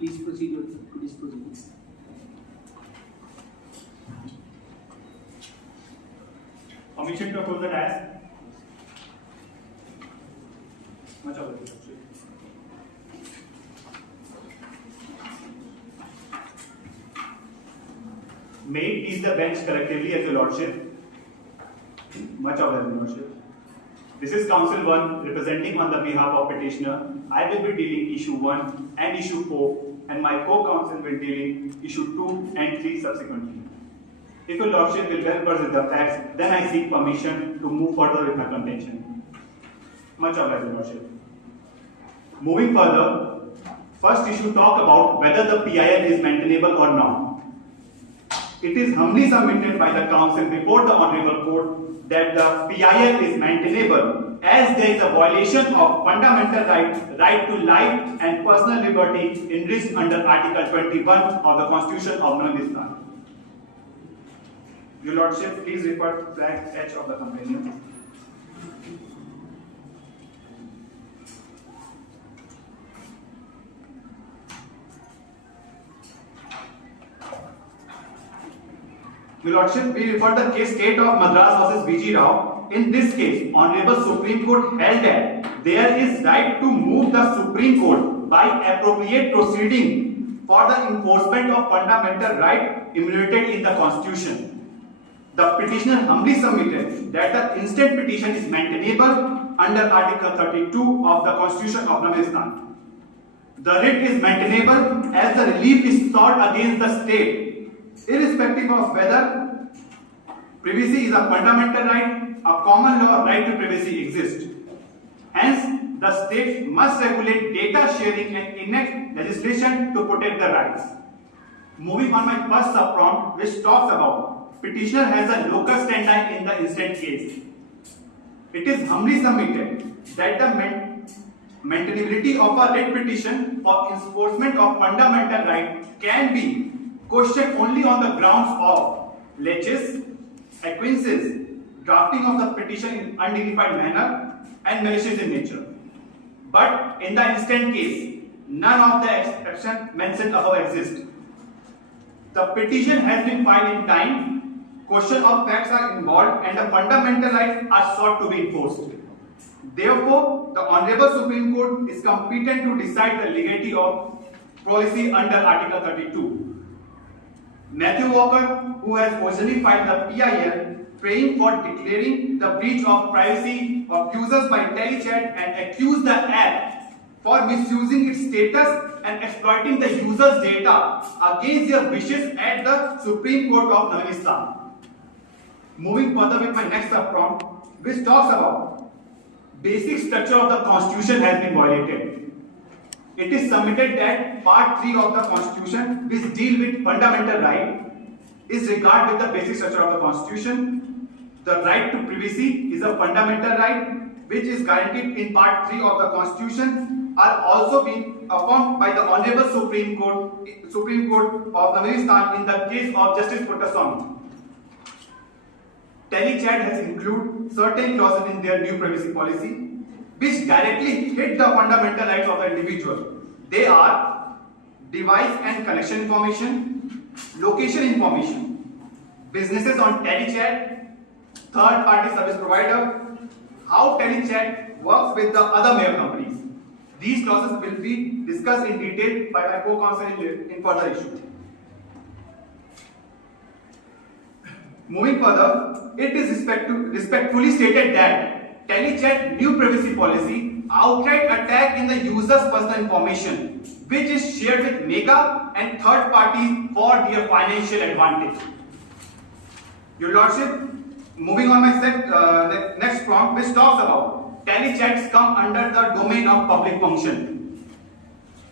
Please proceed with today's proceedings. Permission to approve the dais. Much obliged. May it please the bench collectively as your lordship. Much obliged, your lordship. This is Council 1 representing on the behalf of petitioner. I will be dealing issue 1 and issue 4 and my co-counsel will dealing issue 2 and 3 subsequently. If your lordship will well versed with the facts, then I seek permission to move further with my contention. Much obliged, your lordship. Moving further, first issue talk about whether the PIL is maintainable or not. It is humbly submitted by the council before the honorable court that the PIL is maintainable as there is a violation of fundamental right to life and personal liberty enriched under Article 21 of the Constitution of Navisthan. Your lordship, please refer to flag H of the complaint. Your lordship, we refer the case State of Madras versus V.G. Rao. In this case, Honorable Supreme Court held that there is right to move the Supreme Court by appropriate proceeding for the enforcement of fundamental right enumerated in the Constitution. The petitioner humbly submitted that the instant petition is maintainable under Article 32 of the Constitution of Navisthan. The writ is maintainable as the relief is sought against the state, irrespective of whether privacy is a fundamental right, a common law right to privacy exists. Hence, the state must regulate data sharing and enact legislation to protect the rights. Moving on my first subprompt, which talks about petitioner has a locus standi in the instant case. It is humbly submitted that the maintainability of a writ petition for enforcement of fundamental right can be questioned only on the grounds of laches, acquaintances, drafting of the petition in undignified manner, and malicious in nature. But in the instant case, none of the exceptions mentioned above exist. The petition has been filed in time, question of facts are involved, and the fundamental rights are sought to be enforced. Therefore, the Honorable Supreme Court is competent to decide the legality of policy under Article 32. Matthew Walker, who has originally filed the PIL, praying for declaring the breach of privacy of users by telechat and accused the app for misusing its status and exploiting the user's data against their wishes at the Supreme Court of Navisthan. Moving further with my next subprompt, which talks about basic structure of the Constitution has been violated. It is submitted that Part 3 of the Constitution, which deal with fundamental right, is regarded with the basic structure of the Constitution. The right to privacy is a fundamental right, which is guaranteed in Part 3 of the Constitution, are also being affirmed by the Honorable Supreme Court of Navisthan in the case of Justice Puttaswamy. Telechat has included certain clauses in their new privacy policy which directly hit the fundamental rights of the individual. They are device and connection information, location information, businesses on telechat, third-party service provider, how telechat works with the other mail companies. These clauses will be discussed in detail by my co-counsel in further issue. Moving further, it is respectfully stated that telechat new privacy policy outright attack in the user's personal information, which is shared with mega and third parties for their financial advantage. Your Lordship, moving on my next prompt, which talks about telechats come under the domain of public function.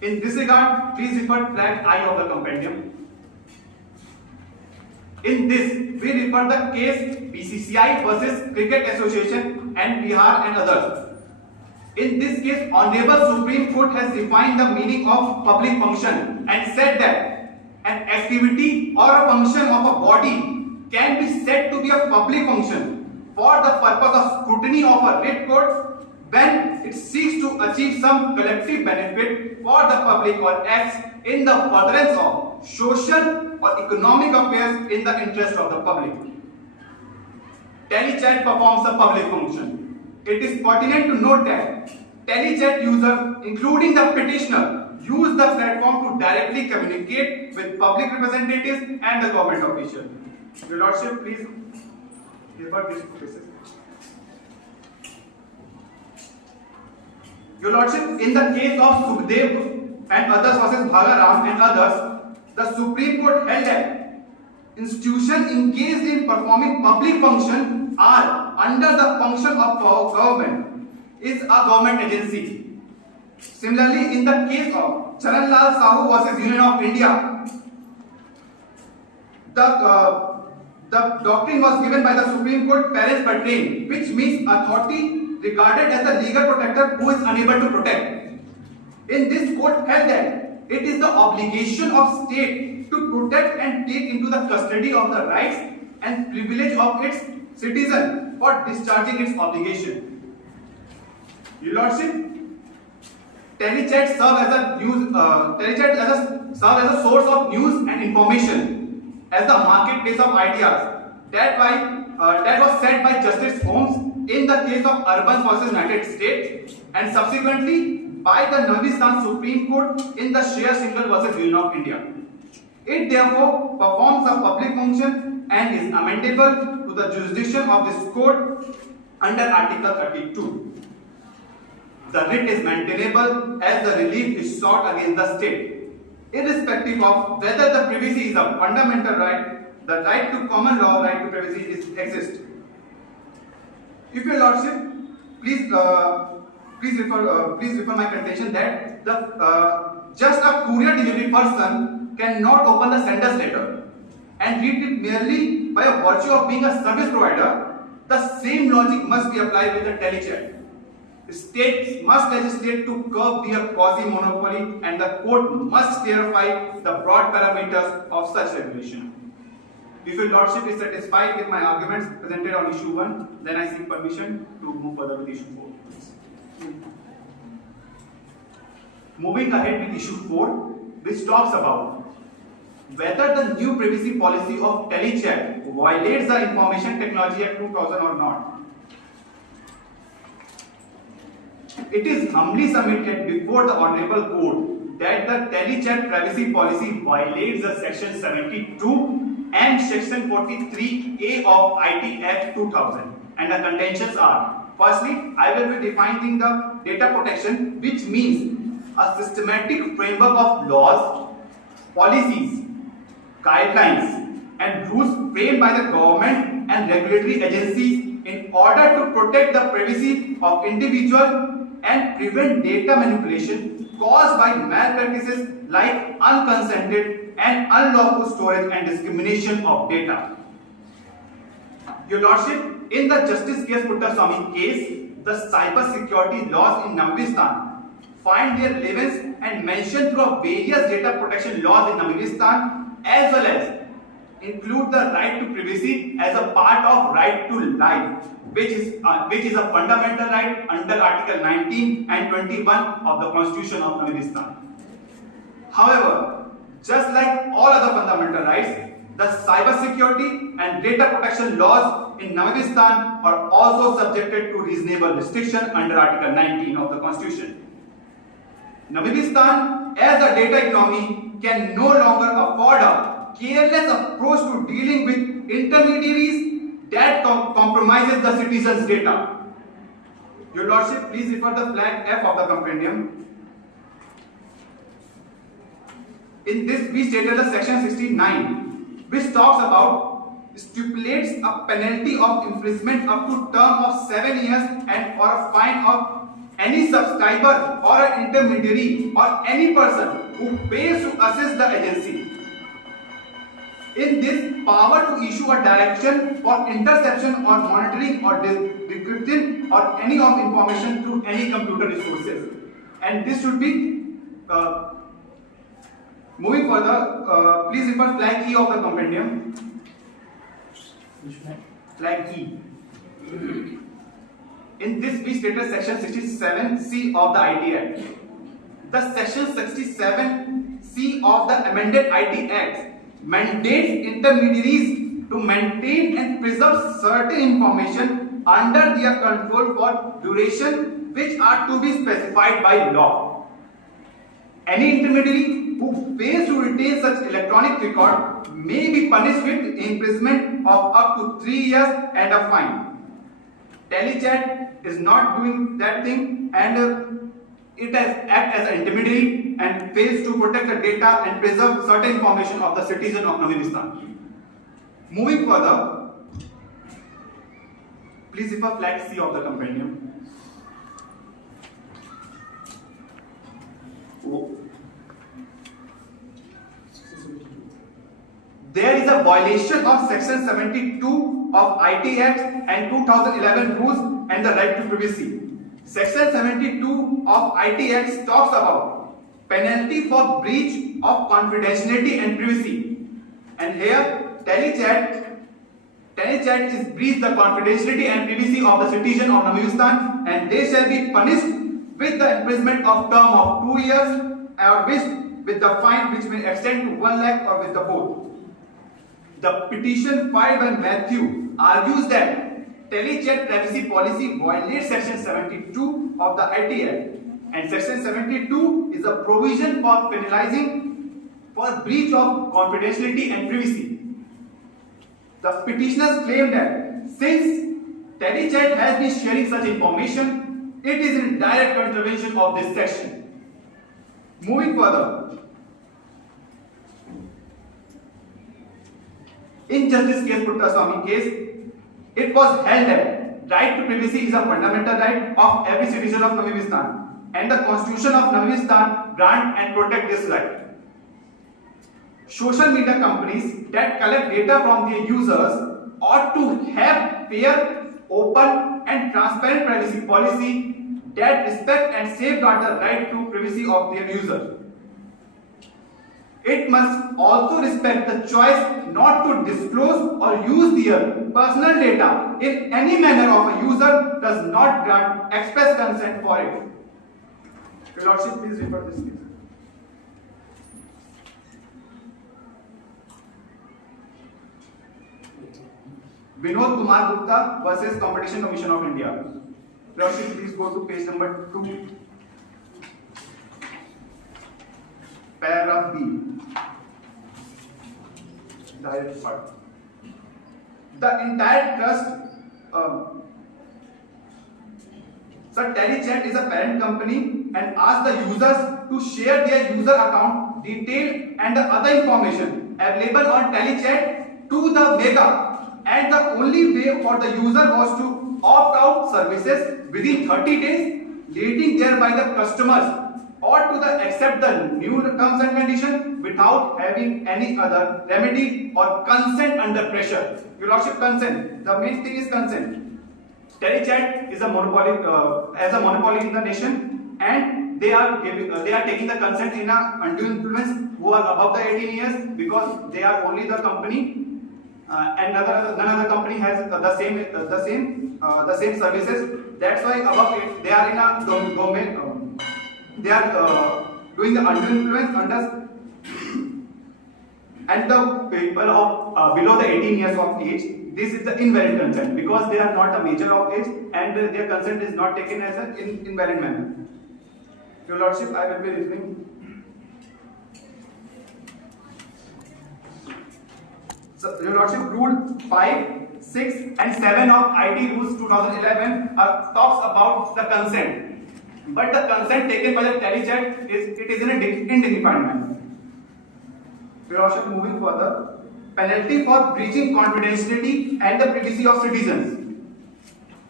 In this regard, please refer to flag I of the compendium. In this, we refer the case BCCI versus Cricket Association and Bihar and others. In this case, Honorable Supreme Court has defined the meaning of public function and said that an activity or a function of a body can be said to be a public function for the purpose of scrutiny of a writ court when it seeks to achieve some collective benefit for the public or acts in the furtherance of social or economic affairs in the interest of the public. TeleChat performs a public function. It is pertinent to note that TeleChat users, including the petitioner, use the platform to directly communicate with public representatives and the government officials. Your Lordship, please refer these cases. Your Lordship, in the case of Sukhdev and others versus Bhagaram and others, the Supreme Court held that institutions engaged in performing public function are under the function of government, is a government agency. Similarly, in the case of Charan Lal Sahu versus Union of India, the doctrine was given by the Supreme Court parens patriae, which means authority regarded as the legal protector who is unable to protect. In this court held that it is the obligation of state to protect and take into the custody of the rights and privilege of its citizen for discharging its obligation. Your Lordship, TeleChat serve as a source of news and information as the marketplace of ideas. That was said by Justice Holmes in the case of Urban versus United States, and subsequently by the Navistan Supreme Court in the Share Single versus Union of India. It therefore performs a public function and is amendable to the jurisdiction of this court under Article 32. The writ is maintainable as the relief is sought against the state, irrespective of whether the privacy is a fundamental right. The right to common law, right to privacy exists. If Your Lordship, please refer my contention that just a courier delivery person cannot open the sender's letter and read it merely by a virtue of being a service provider. The same logic must be applied with the TeleChat. States must legislate to curb their quasi-monopoly, and the court must clarify the broad parameters of such regulation. If Your Lordship is satisfied with my arguments presented on issue 1, then I seek permission to move further with issue 4. Moving ahead with issue 4, which talks about whether the new privacy policy of TeleChat violates the Information Technology Act 2000 or not. It is humbly submitted before the Honorable Court that the TeleChat privacy policy violates the Section 72 and Section 43A of IT Act 2000, and the contentions are: firstly, I will be defining the data protection, which means a systematic framework of laws, policies, guidelines, and rules framed by the government and regulatory agencies in order to protect the privacy of individuals and prevent data manipulation caused by malpractices like unconsented and unlawful storage and discrimination of data. Your Lordship, in the Justice K.S. Puttaswamy case, the cyber security laws in Navistan find their relevance and mention through various data protection laws in Navistan, as well as include the right to privacy as a part of right to life, which is a fundamental right under Article 19 and 21 of the Constitution of Navistan. However, just like all other fundamental rights, the cybersecurity and data protection laws in Navistan are also subjected to reasonable restriction under Article 19 of the Constitution. Navistan, as a data economy, can no longer afford a careless approach to dealing with intermediaries that compromises the citizens' data. Your Lordship, please refer the flag F of the compendium. In this, we stated the Section 69, which talks about, stipulates a penalty of infringement up to term of 7 years and for a fine of any subscriber or an intermediary or any person who pays to assist the agency in this power to issue a direction for interception or monitoring or decrypting or any of information through any computer resources. And this should be moving further, please refer flag E of the compendium. Which flag? Flag E. in this we stated section 67C of the IT Act. The section 67C of the amended IT Act mandates intermediaries to maintain and preserve certain information under their control for duration which are to be specified by law. Any intermediary who fails to retain such electronic record may be punished with imprisonment of up to 3 years and a fine. Telechat is not doing that thing, and it has act as an intermediary and fails to protect the data and preserve certain information of the citizen of Namimistan. Moving further, please refer flag C of the compendium. There is a violation of section 72 of IT Act and 2011 rules and the right to privacy. Section 72 of IT Act talks about penalty for breach of confidentiality and privacy. And here Telechat is breached the confidentiality and privacy of the citizen of Namimistan, and they shall be punished with the imprisonment of term of 2 years or with the fine which may extend to 1 lakh or with the both. The petition filed by Matthew argues that Telechat privacy policy violates section 72 of the IT Act, and section 72 is a provision for penalizing for breach of confidentiality and privacy. The petitioners claim that since Telechat has been sharing such information, it is in direct contravention of this section. Moving further, in Justice K. Puttaswamy case, it was held that right to privacy is a fundamental right of every citizen of Namimistan, and the Constitution of Namimistan grant and protect this right. Social media companies that collect data from their users ought to have fair, open and transparent privacy policy that respect and safeguard the right to privacy of their users. It must also respect the choice not to disclose or use their personal data in any manner of a user does not grant express consent for it. Your Lordship, please refer this case. Vinod Kumar Gupta versus Competition Commission of India. Your Lordship, please go to page number 2. Paragraph B. Direct part. The entire trust. So Telechat is a parent company and asks the users to share their user account detail and the other information available on Telechat to the Mega, and the only way for the user was to opt out services within 30 days, leading thereby the customers or to accept the new terms and conditions without having any other remedy or consent under pressure. Your Lordship, consent. The main thing is consent. Telechat is a monopoly, as a monopoly in the nation, and they are taking the consent in a undue influence who are above the 18 years because they are only the company, and none other company has the same services. That's why above it they are in a domain. They are doing the undue influence under, and the people of below the 18 years of age, this is the invalid consent because they are not a major of age and their consent is not taken as an invalid manner. Your Lordship, I will be referring. So, Your Lordship, Rule 5, 6 and 7 of IT Rules 2011 talks about the consent. But the consent taken by the Telechat is in a indignified manner. Your Lordship, moving further, penalty for breaching confidentiality and the privacy of citizens.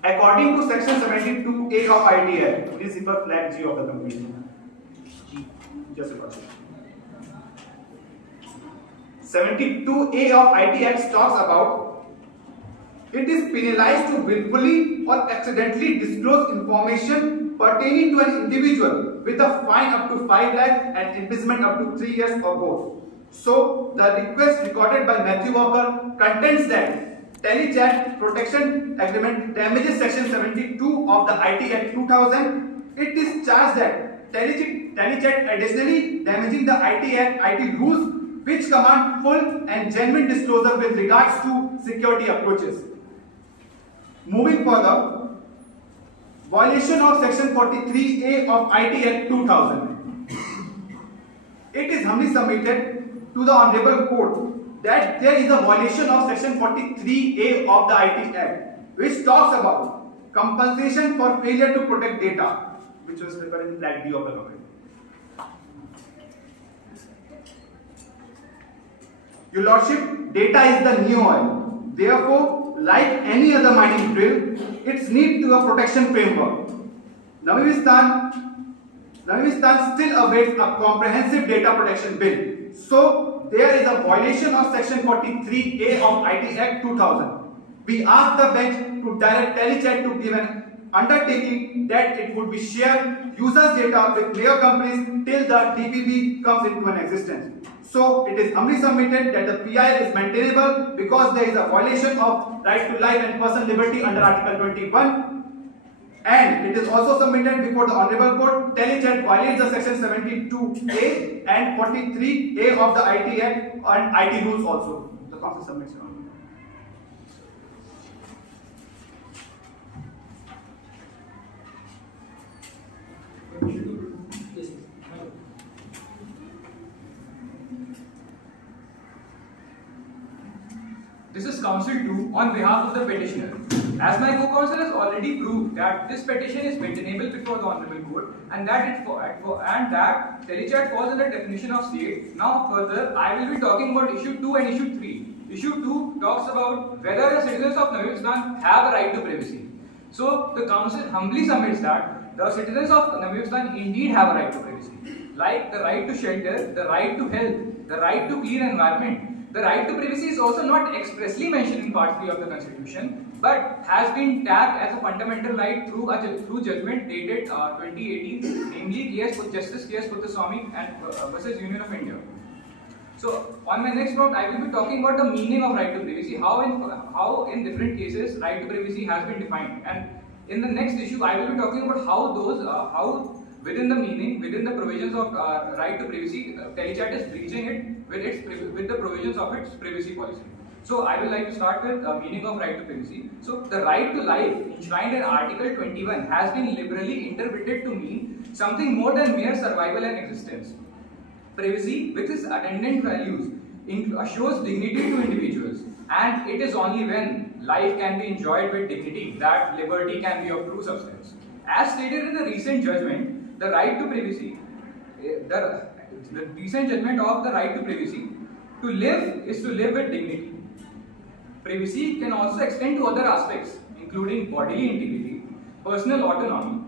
According to section 72A of IT Act, please refer flag G of the compendium. Just Your Lordship. 72A of IT Act talks about it is penalized to willfully or accidentally disclose information pertaining to an individual with a fine up to 5 lakh and imprisonment up to 3 years or both. So, the request recorded by Matthew Walker contends that Telechat Protection Agreement damages Section 72 of the IT Act 2000. It is charged that Telechat additionally damaging the IT rules which command full and genuine disclosure with regards to security approaches. Moving further, violation of Section 43A of IT Act 2000. It is humbly submitted to the Honorable Court that there is a violation of Section 43A of the IT Act, which talks about compensation for failure to protect data, which was referred in Black D of the government. Your Lordship, data is the new oil. Therefore, like any other mining drill, it's need to a protection framework. Navi Histan still awaits a comprehensive data protection bill. So, there is a violation of Section 43A of IT Act 2000. We ask the bench to direct Telechat to give an undertaking that it would be share users' data with player companies till the DPP comes into an existence. So, it is humbly submitted that the PIL is maintainable because there is a violation of right to life and personal liberty under Article 21. And it is also submitted before the Honorable Court. Telechat violates the Section 72A and 43A of the IT Act and IT rules also. The council submits it. This is counsel 2 on behalf of the petitioner. As my co-counsel has already proved that this petition is maintainable before the Honorable Court and that Telechat falls in the definition of state. Now further, I will be talking about issue 2 and issue 3. Issue 2 talks about whether the citizens of Navi Histan have a right to privacy. So the council humbly submits that the citizens of Navi Histan indeed have a right to privacy, like the right to shelter, the right to health, the right to clean environment. The right to privacy is also not expressly mentioned in Part 3 of the Constitution, but has been tagged as a fundamental right through judgment dated 2018, namely Justice K.S. Puttaswamy and versus Union of India. So, on my next note, I will be talking about the meaning of right to privacy, how in different cases right to privacy has been defined, and in the next issue, I will be talking about how within the meaning, within the provisions of right to privacy, Telechat is breaching it with the provisions of its privacy policy. So I would like to start with meaning of right to privacy. So the right to life enshrined in Article 21 has been liberally interpreted to mean something more than mere survival and existence. Privacy, with its attendant values, assures dignity to individuals, and it is only when life can be enjoyed with dignity that liberty can be of true substance. As stated in the recent judgment, the right to privacy, the recent judgment of the right to privacy, to live is to live with dignity. Privacy can also extend to other aspects, including bodily integrity, personal autonomy,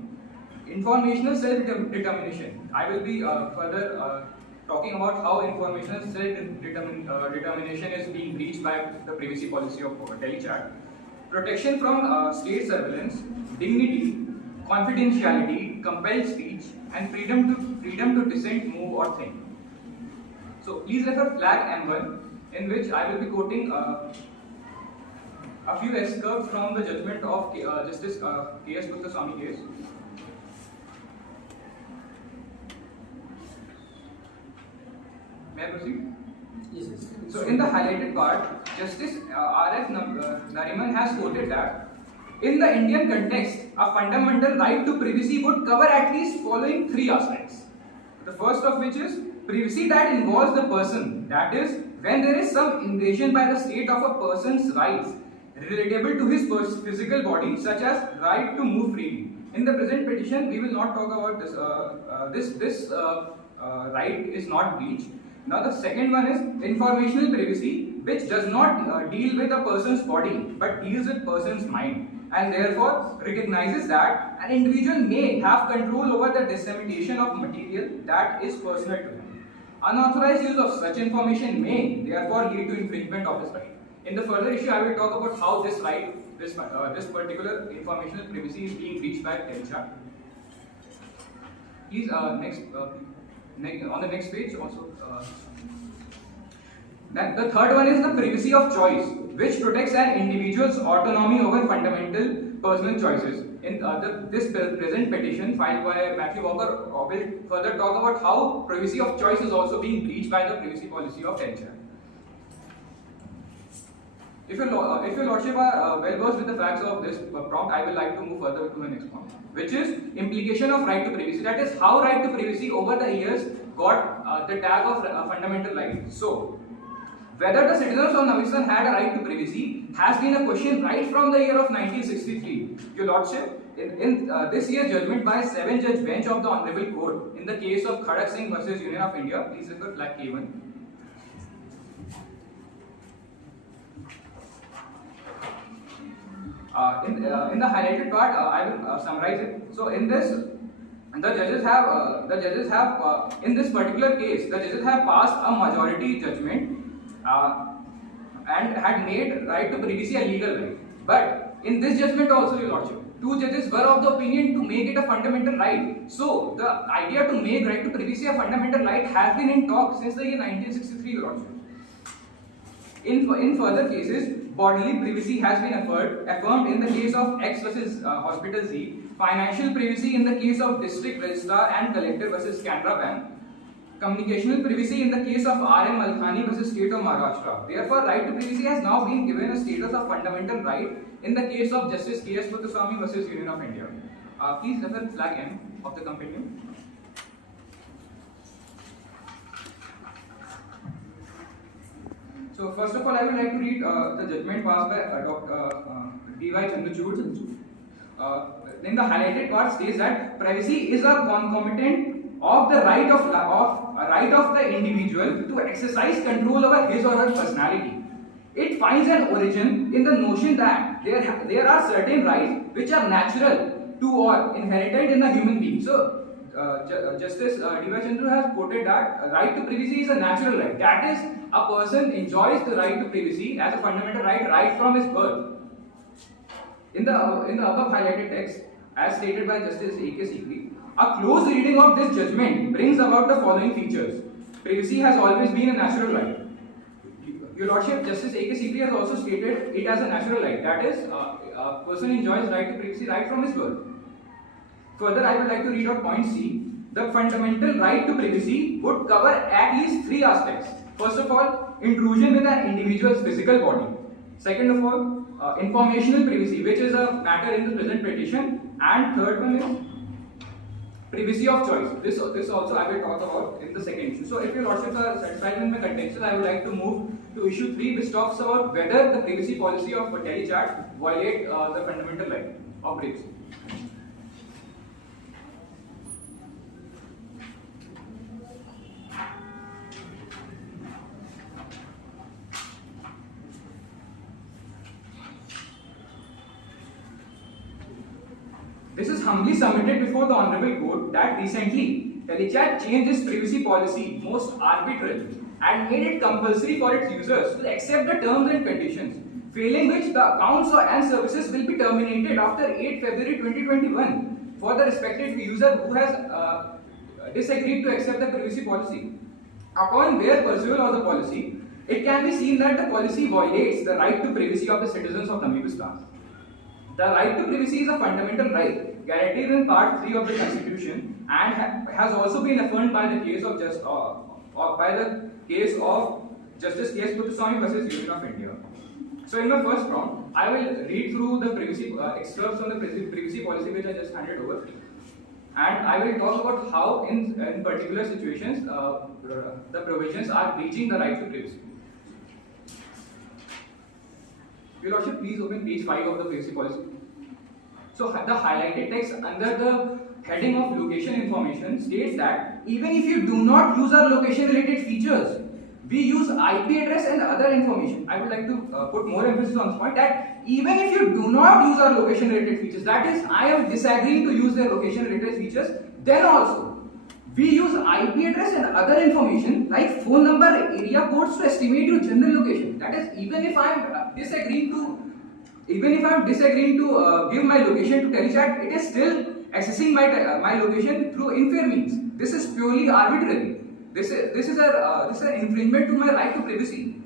informational self-determination. I will be further talking about how informational self-determination is being breached by the privacy policy of Telechat. Protection from state surveillance, dignity, confidentiality, compelled speech, and freedom to dissent, move, or think. So please refer flag M1, in which I will be quoting a few excerpts from the judgment of Justice K.S. Puttaswamy case. May I proceed? Yes. So in the highlighted part, Justice R.F. Nariman has quoted that in the Indian context, a fundamental right to privacy would cover at least following three aspects. The first of which is privacy that involves the person, that is, when there is some invasion by the state of a person's rights relatable to his physical body, such as right to move freely. In the present petition, we will not talk about this. This right is not breached. Now the second one is informational privacy, which does not deal with a person's body, but deals with person's mind, and therefore recognizes that an individual may have control over the dissemination of material that is personal to him. Unauthorized use of such information may therefore lead to infringement of his right. In the further issue, I will talk about how this right, this particular informational privacy is being breached by Telechat. Please, on the next page also. Then the third one is the privacy of choice, which protects an individual's autonomy over fundamental personal choices. In this present petition filed by Matthew Walker will further talk about how privacy of choice is also being breached by the privacy policy of TeleChat. If your lordship are well versed with the facts of this prompt, I would like to move further to the next point, which is implication of right to privacy. That is how right to privacy over the years got the tag of fundamental right. So, whether the citizens of Navistan had a right to privacy has been a question right from the year of 1963. Your lordship, in this year's judgment by 7-judge bench of the Honorable Court in the case of Khadak Singh versus Union of India, please refer flag K1. In the highlighted part, I will summarize it. So, in this, the judges have in this particular case, the judges have passed a majority judgment and had made right to privacy a legal right. But in this judgment also, your lordship, 2 judges were of the opinion to make it a fundamental right. So, the idea to make right to privacy a fundamental right has been in talk since the year 1963, your lordship. In further cases, bodily privacy has been affirmed in the case of X versus Hospital Z, financial privacy in the case of District Registrar and Collector versus Canara Bank, communicational privacy in the case of R.M. Malkhani versus State of Maharashtra. Therefore, right to privacy has now been given a status of fundamental right in the case of Justice K.S. Puttaswamy versus Union of India. Please refer flag M of the compendium. So first of all, I would like to read the judgment passed by Dr. D.Y. Chandrachud. In the highlighted part states that privacy is a concomitant of the right of the individual to exercise control over his or her personality. It finds an origin in the notion that there are certain rights which are natural to or inherited in the human being. So Justice D.Y. Chandra has quoted that right to privacy is a natural right. That is, a person enjoys the right to privacy as a fundamental right from his birth. In the above highlighted text, as stated by Justice A.K. Sikri, a close reading of this judgment brings about the following features. Privacy has always been a natural right. Your Lordship, Justice A.K. Sikri has also stated it as a natural right. That is, a person enjoys right to privacy right from his birth. Further, I would like to read out point C. The fundamental right to privacy would cover at least 3 aspects. First of all, intrusion with an individual's physical body. Second of all, informational privacy, which is a matter in the present petition. And third one is privacy of choice. This also I will talk about in the second issue. So, if your lordships are satisfied with my contention, I would like to move to issue 3, which talks about whether the privacy policy of TeleChat violate the fundamental right of privacy. This is humbly submitted before the Honorable Court that recently TeleChat changed its privacy policy most arbitrarily and made it compulsory for its users to accept the terms and conditions, failing which the accounts and services will be terminated after 8 February 2021 for the respective user who has disagreed to accept the privacy policy. Upon their pursuit of the policy, it can be seen that the policy violates the right to privacy of the citizens of Namibistan. The right to privacy is a fundamental right guaranteed in Part 3 of the Constitution and has also been affirmed by the case of Justice K.S. Puttaswamy versus Union of India. So, in my first prompt, I will read through the privacy excerpts from the privacy policy which I just handed over, and I will talk about how, in particular situations, the provisions are breaching the right to privacy. Your Lordship, please open page 5 of the privacy policy. So, the highlighted text under the heading of location information states that even if you do not use our location related features, we use IP address and other information. I would like to put more emphasis on this point that even if you do not use our location related features, that is, I am disagreeing to use their location related features, then also we use IP address and other information like phone number, area codes to estimate your general location. That is, even if I am disagreeing to give my location to TeleChat, it is still accessing my location through unfair means. This is purely arbitrary. This is an infringement to my right to privacy.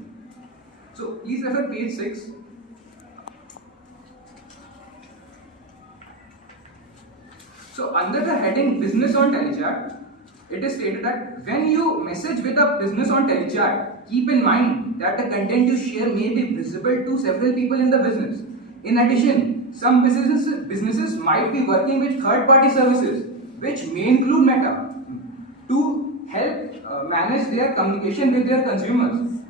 So please refer page 6. So under the heading Business on Telechat, it is stated that when you message with a business on Telechat, keep in mind that the content you share may be visible to several people in the business. In addition, some businesses might be working with third-party services, which may include Meta, to help manage their communication with their consumers.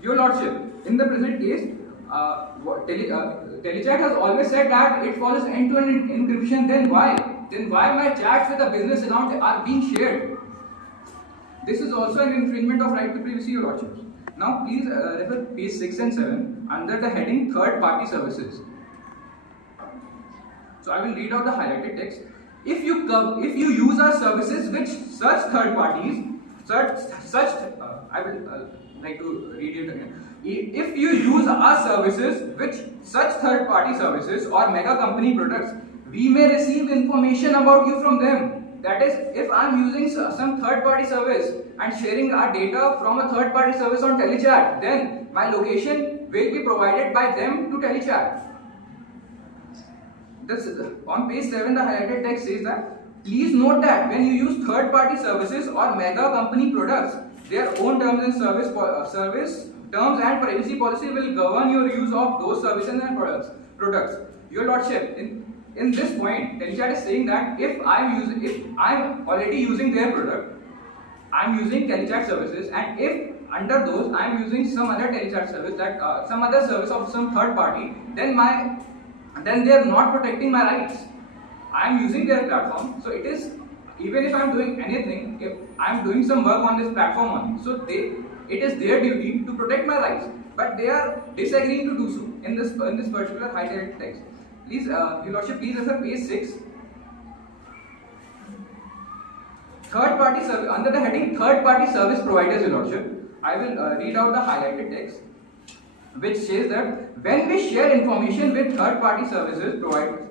Your Lordship, in the present case, Telechat has always said that it follows end-to-end encryption. Then why my chats with a business account are being shared? This is also an infringement of right to privacy, Your Lordship. Now please refer page 6 and 7 under the heading third-party services. So I will read out the highlighted text. If you use our services which such third parties, I will like to read it again. If you use our services which such third party services or mega company products, we may receive information about you from them. That is, if I am using some third party service and sharing our data from a third party service on Telechat, then my location will be provided by them to Telechat. On page 7, the highlighted text says that please note that when you use third party services or mega company products, their own terms and service terms and privacy policy will govern your use of those services and products. Your Lordship, in this point, Telechat is saying that if I'm already using their product, I'm using Telechat services, and if under those I'm using some other Telechat service, that some other service of some third party, then they are not protecting my rights. I am using their platform, so it is, even if I am doing anything, if I am doing some work on this platform only, so it is their duty to protect my rights, but they are disagreeing to do so in this particular highlighted text. Please, Your Lordship, please refer page 6. Third party service, under the heading third party service providers, Your Lordship, I will read out the highlighted text, which says that when we share information with third party services providers,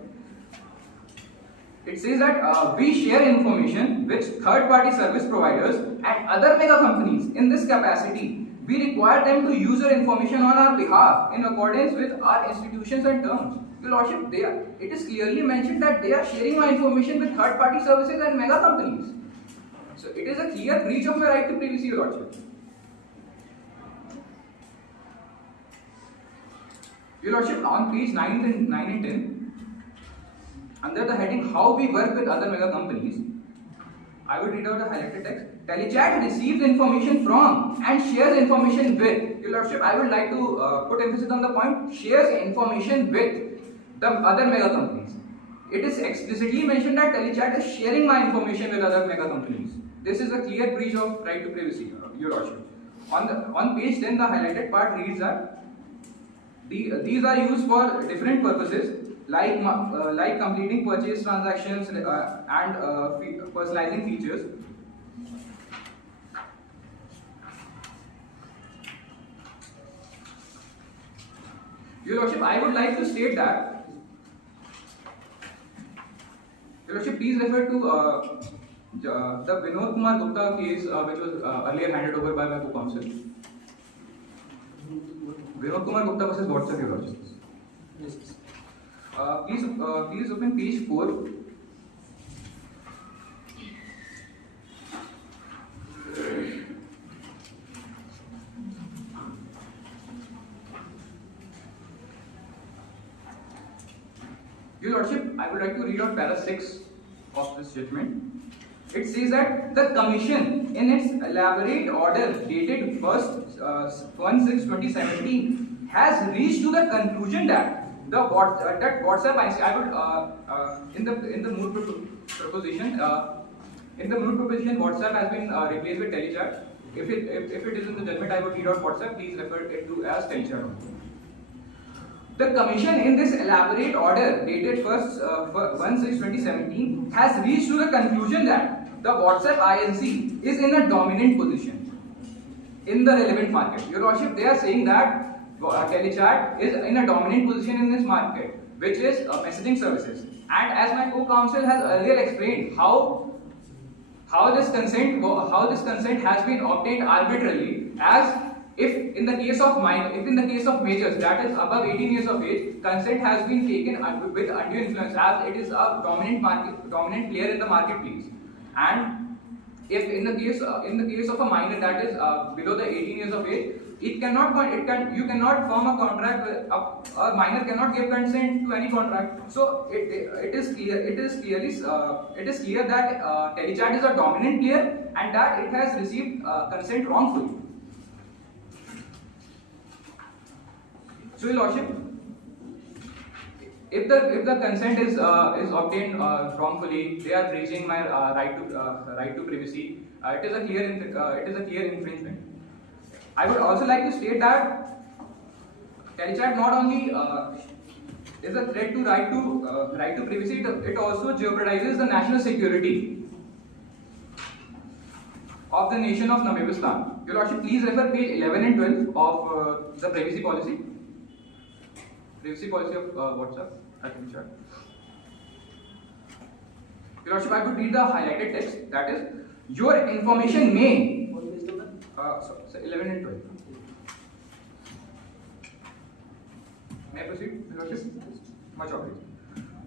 it says that we share information with third party service providers and other mega companies. In this capacity, we require them to use your information on our behalf in accordance with our institutions and terms. Your Lordship, it is clearly mentioned that they are sharing my information with third party services and mega companies. So it is a clear breach of my right to privacy, Your Lordship. Your Lordship, on page 9 and 10, under the heading How We Work with Other Mega Companies, I will read out the highlighted text. Telechat receives information from and shares information with. Your Lordship, I would like to put emphasis on the point, shares information with the other mega companies. It is explicitly mentioned that Telechat is sharing my information with other mega companies. This is a clear breach of right to privacy, Your Lordship. On page 10, the highlighted part reads that these are used for different purposes, like completing purchase transactions and personalizing features. Your Lordship, I would like to state that, Your Lordship, please refer to the Vinod Kumar Gupta case, which was earlier handed over by my co-counsel. Vinod Kumar Gupta versus WhatsApp, Your Lordship. Yes. Please open page 4. Your Lordship, I would like to read out para 6 of this judgment. It says that the Commission, in its elaborate order dated 1/6/2017, has reached to the conclusion that that WhatsApp IC, I would in the mood proposition, WhatsApp has been replaced with Telechat. If it is in the judgment, I would read out WhatsApp. Please refer it to as Telechat. The Commission, in this elaborate order dated 1/6/2017, has reached to the conclusion that the WhatsApp INC is in a dominant position in the relevant market. Your Lordship, they are saying that Telechat is in a dominant position in this market, which is messaging services. And as my co-counsel has earlier explained, how this consent has been obtained arbitrarily, as If in the case of majors, that is above 18 years of age, consent has been taken with undue influence, as it is a dominant player in the marketplace. And if in the case of a minor, that is below the 18 years of age, you cannot form a contract. A minor cannot give consent to any contract. So it is clear that Telechat is a dominant player and that it has received consent wrongfully. So, Your Lordship, if the consent is obtained wrongfully, they are breaching my right to privacy. It is a clear infringement. I would also like to state that Telechat not only is a threat to right to privacy, it also jeopardizes the national security of the nation of Namibistan. Your Lordship, please refer page 11 and 12 of the privacy policy. Privacy policy of WhatsApp at Telechat. Your Lordship, I would read the highlighted text. That is, your information may. So 11 and 12. May I proceed, Your Lordship? Much obliged.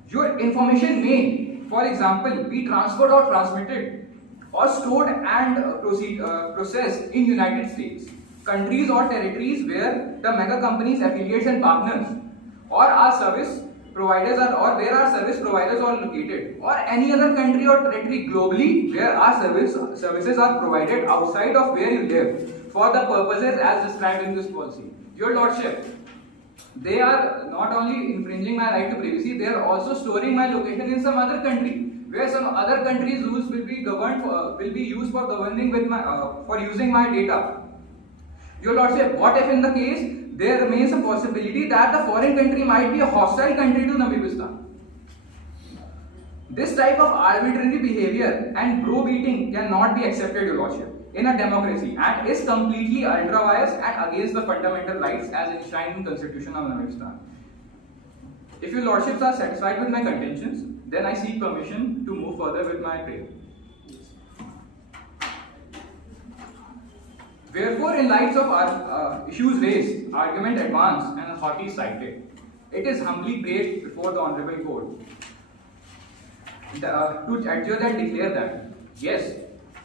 Your information may, for example, be transferred or transmitted or stored and processed in United States, countries or territories where the mega companies, affiliates and partners or our service providers are, or where our service providers are located, or any other country or territory globally where our services are provided outside of where you live for the purposes as described in this policy. Your Lordship, they are not only infringing my right to privacy, they are also storing my location in some other country where some other country's rules will be used for governing with my for using my data. Your Lordship, what if in the case there remains a possibility that the foreign country might be a hostile country to Namibistan? This type of arbitrary behavior and bro-beating cannot be accepted, Your Lordship, in a democracy and is completely ultra-vires and against the fundamental rights as enshrined in the Constitution of Namibistan. If Your Lordships are satisfied with my contentions, then I seek permission to move further with my prayer. Wherefore, in light of our issues raised, argument advanced, and authorities cited, it is humbly prayed before the Honorable Court to adjure and declare that, yes,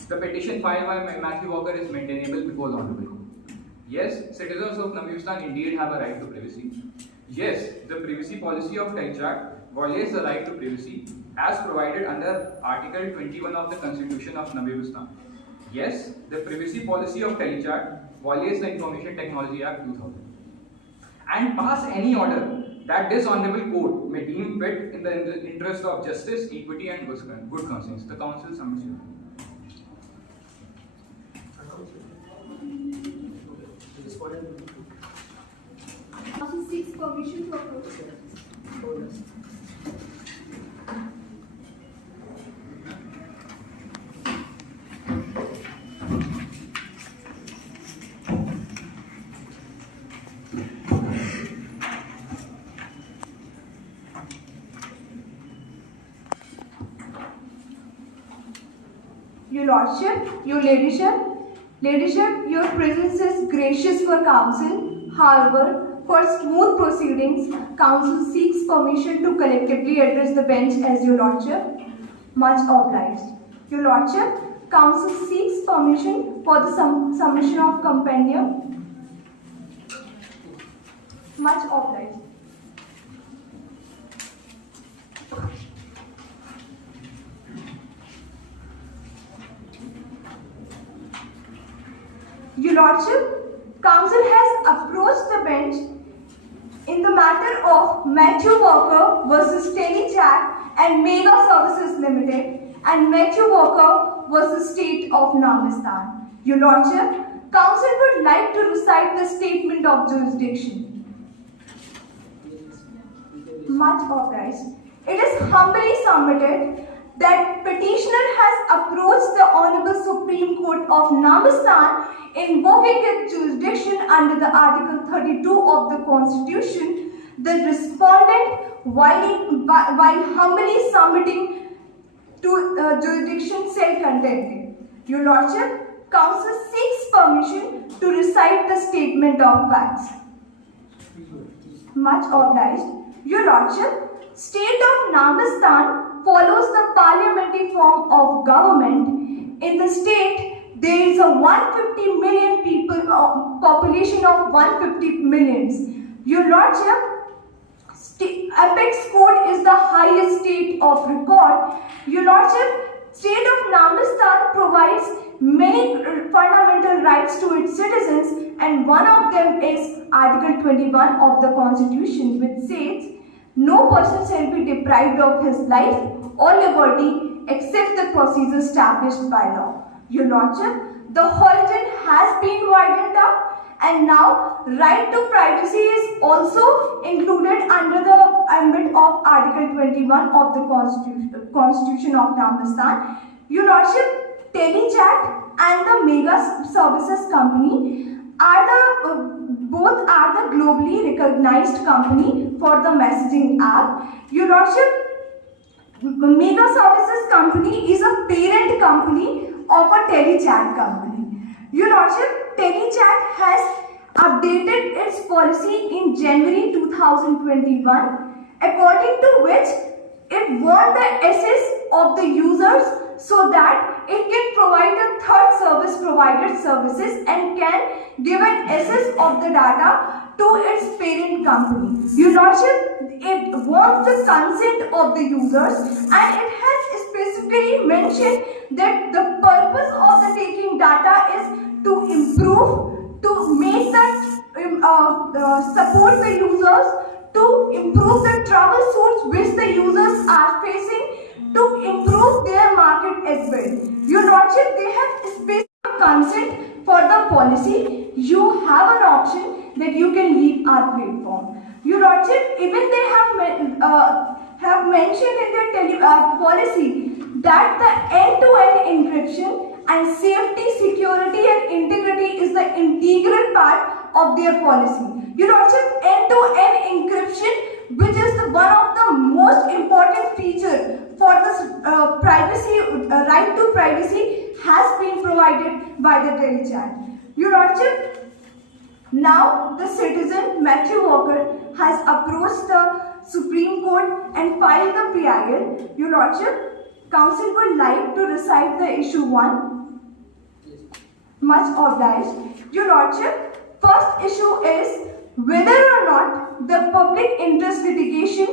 the petition filed by Matthew Walker is maintainable before the Honorable Court. Yes, citizens of Namibistan indeed have a right to privacy. Yes, the privacy policy of Telechat violates the right to privacy as provided under Article 21 of the Constitution of Namibistan. Yes, the privacy policy of Telechat violates the Information Technology Act 2000 and pass any order that this Honorable Court may deem fit in the interest of justice, equity and good conscience. The Council submits you. Council seeks permission to approach. Your Lordship, Your Ladyship, your presence is gracious for Council. However, for smooth proceedings, Council seeks permission to collectively address the bench as Your Lordship. Much obliged. Your Lordship, Council seeks permission for the submission of compendium. Much obliged. Your Lordship, Council has approached the bench in the matter of Matthew Walker versus Telechat and Mega Services Limited and Matthew Walker versus State of Namibistan. Your Lordship, Council would like to recite the statement of jurisdiction. Much obliged. It is humbly submitted that petitioner has approached the Honorable Supreme Court of Namibistan invoking its jurisdiction under the Article 32 of the Constitution. The respondent, while humbly submitting to jurisdiction, self-contented. Your Lordship, Council seeks permission to recite the statement of facts. Much obliged. Your Lordship, State of Namistan follows the parliamentary form of government. In the state, there is a 150 million people, population of 150 millions. Your Lordship, Apex Code is the highest state of record. Your Lordship, State of Namistan provides many fundamental rights to its citizens, and one of them is Article 21 of the Constitution, which states, no person shall be deprived of his life or liberty except the procedures established by law. Your Lordship, the horizon has been widened up, and now right to privacy is also included under the ambit of Article 21 of the Constitution of Namistan. Your Lordship, Telechat and the Mega Services Company both are the globally recognized company for the messaging app. Your Lordship, Mega Services Company is a parent company of a Telechat company. Your Lordship, Telechat has updated its policy in January 2021, according to which it wants the access of the users so that it can provide a third service provider services and can give an access of the data to its parent company. Your Lordship, it wants the consent of the users, and it has specifically mentioned that the purpose of the taking data is to improve, to make support the users, to improve the troubleshoots which the users are facing, to improve their market as well. Your Lordship, they have specific consent for the policy. You have an option that you can leave our platform. Your Lordship, even they have mentioned in their policy that the end-to-end encryption and safety, security and integrity is the integral part of their policy. Your Lordship, end-to-end encryption, which is one of the most important feature for the privacy, right to privacy, has been provided by the Telechat. Your Lordship, now the citizen Matthew Walker has approached the Supreme Court and filed the PIL. Your Lordship, Council would like to recite the issue 1. Much obliged. Your Lordship, first issue is whether or not the public interest litigation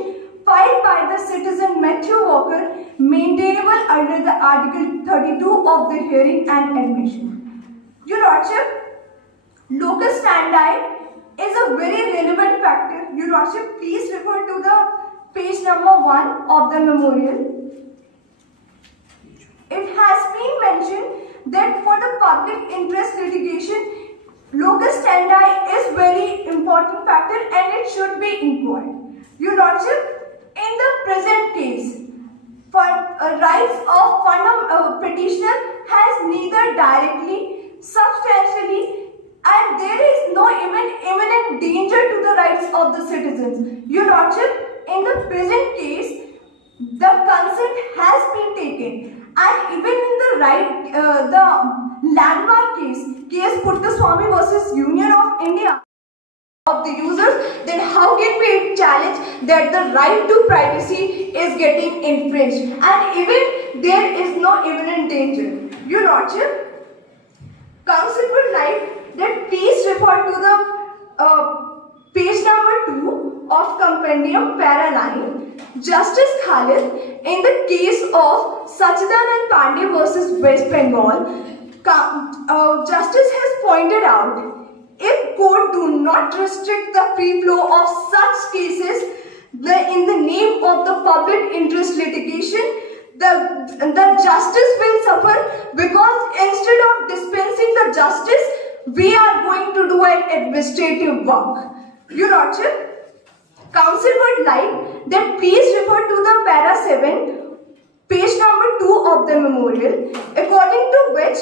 filed by the citizen Matthew Walker maintainable under the Article 32 of the hearing and admission. Your Lordship, locus standi is a very relevant factor. Your Lordship, please refer to the page number 1 of the memorial. It has been mentioned that for the public interest litigation, locus standi is very important factor and it should be inquired. Your Lordship, in the present case, for rights of petitioner has neither directly, substantially, and there is no imminent danger to the rights of the citizens. Your Lordship, in the present case, the consent has been taken, and even in the landmark case Puttaswamy versus Union of India of the users, then how can we challenge that the right to privacy is getting infringed, and even there is no imminent danger. Your Lordship, Council would like that please refer to the page number 2 of compendium para 9. Justice Khalid, in the case of Sachidanand Pandey versus West Bengal, Justice has pointed out, if court do not restrict the free flow of such cases in the name of the public interest litigation, the justice will suffer, because instead of dispensing the justice, we are going to do an administrative work. Your Lordship, Council would like that please refer to the para 7, page number 2 of the memorial, according to which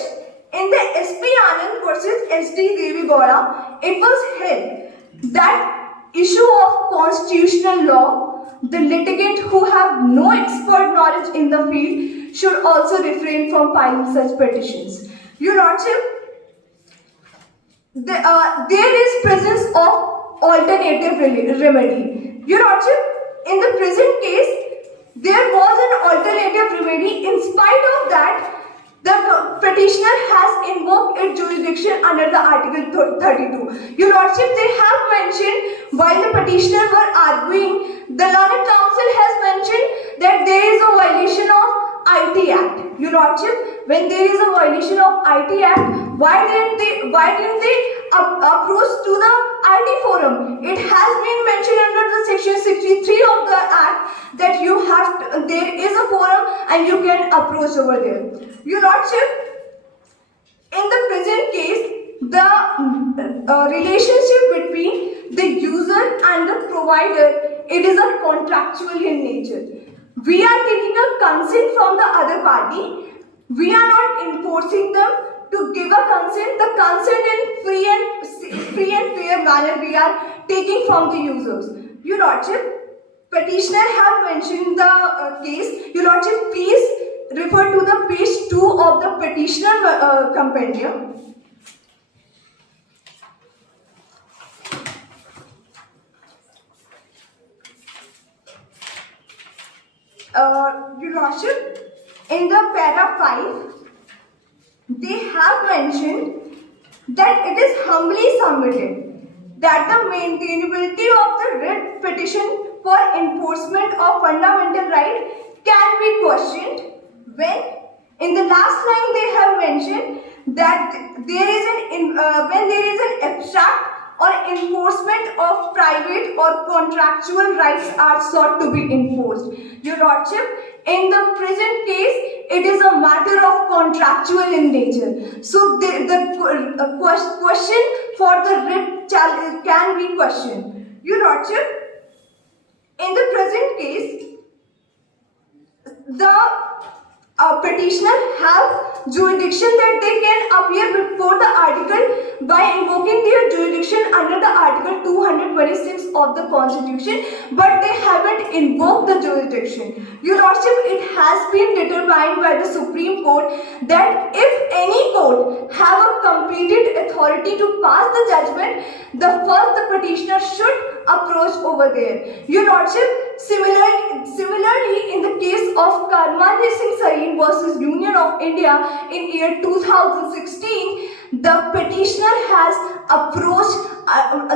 in the SP Anand versus SD Devi Gowda, it was held that issue of constitutional law, the litigant who have no expert knowledge in the field should also refrain from filing such petitions. Your Lordship, there is presence of alternative remedy. Your Lordship, in the present case, there was an alternative remedy. In spite of that, the petitioner has invoked its jurisdiction under the Article 32. Your Lordship, they have mentioned, while the petitioner were arguing, the Learned Council has mentioned that there is a violation of IT Act. Your Lordship, when there is a violation of IT Act, why didn't they approach to the IT forum? It has been mentioned under the section 63 of the Act that there is a forum and you can approach over there. Your Lordship, in the present case, the relationship between the user and the provider, it is a contractual in nature. We are taking a consent from the other party. We are not enforcing them to give a consent. The consent in free and fair manner we are taking from the users. Your Lordship, petitioner have mentioned the case. Your Lordship, please refer to the page 2 of the petitioner compendium. Your Lordship, in the para 5, they have mentioned that it is humbly submitted that the maintainability of the writ petition for enforcement of fundamental right can be questioned when, in the last line, they have mentioned that when there is an abstract or enforcement of private or contractual rights are sought to be enforced. Your Lordship, in the present case, it is a matter of contractual in nature. So the question for the writ can be questioned. Your Lordship, in the present case, the petitioner have jurisdiction that they can appear before the article by invoking their jurisdiction under the Article 226 of the Constitution, but they haven't invoked the jurisdiction. Your Lordship, it has been determined by the Supreme Court that if any court have a completed authority to pass the judgment, the petitioner should approach over there. Your Lordship, similarly in the case of Karmandeep Singh Sareen versus Union of India in year 2016, the petitioner has approached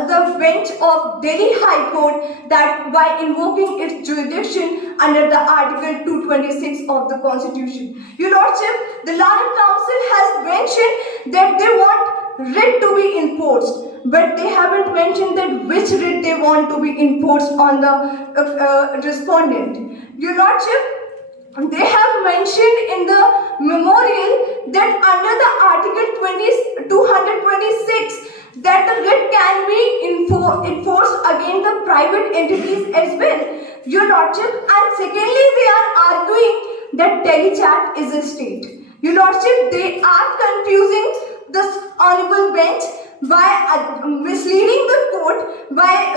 the bench of Delhi High Court that by invoking its jurisdiction under the Article 226 of the Constitution. Your Lordship, the Learned Council has mentioned that they want writ to be enforced, but they haven't mentioned that which writ they want to be enforced on the respondent. Your Lordship, they have mentioned in the memorial that under the Article 226 that the writ can be enforced against the private entities as well. Your Lordship, and secondly, they are arguing that telechat is a state. Your Lordship, they are confusing this honorable bench by misleading the court by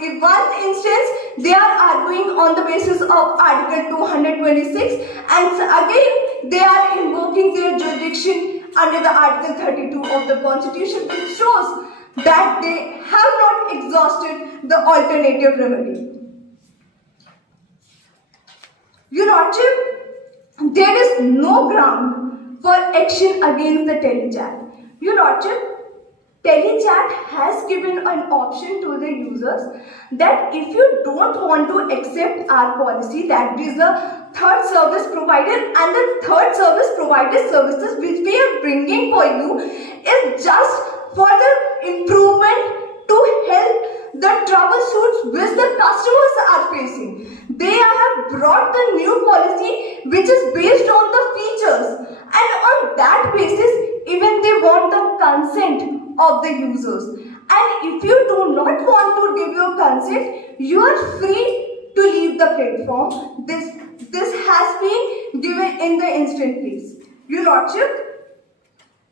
in one instance they are arguing on the basis of Article 226 and again they are invoking their jurisdiction under the Article 32 of the Constitution, which shows that they have not exhausted the alternative remedy. Your Lordship, there is no ground for action against the telechat. Your Lordship, telechat has given an option to the users that if you don't want to accept our policy, that is the third service provider, and the third service provider services which we are bringing for you is just for the improvement to help the troubleshoots which the customers are facing. They have brought the new policy which is based on the features, and on that basis even they want the consent of the users. And if you do not want to give your consent, you are free to leave the platform. This has been given in the instant case. Your Lordship,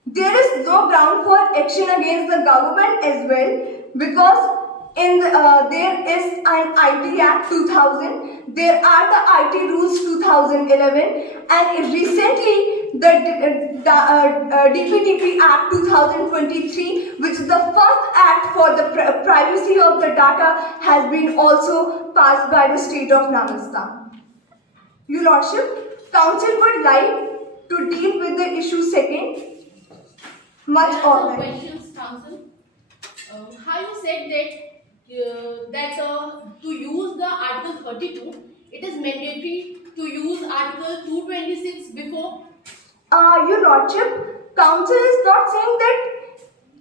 there is no ground for action against the government as well, because there is an IT Act 2000, there are the IT Rules 2011, and recently the DPDP Act 2023, which is the first act for the privacy of the data, has been also passed by the state of Rajasthan. Your Lordship, Council would like to deal with the issue second. Much I have some obliged. questions, Council. How you said that to use the Article 32, it is mandatory to use Article 226 before? Your Lordship, Council is not saying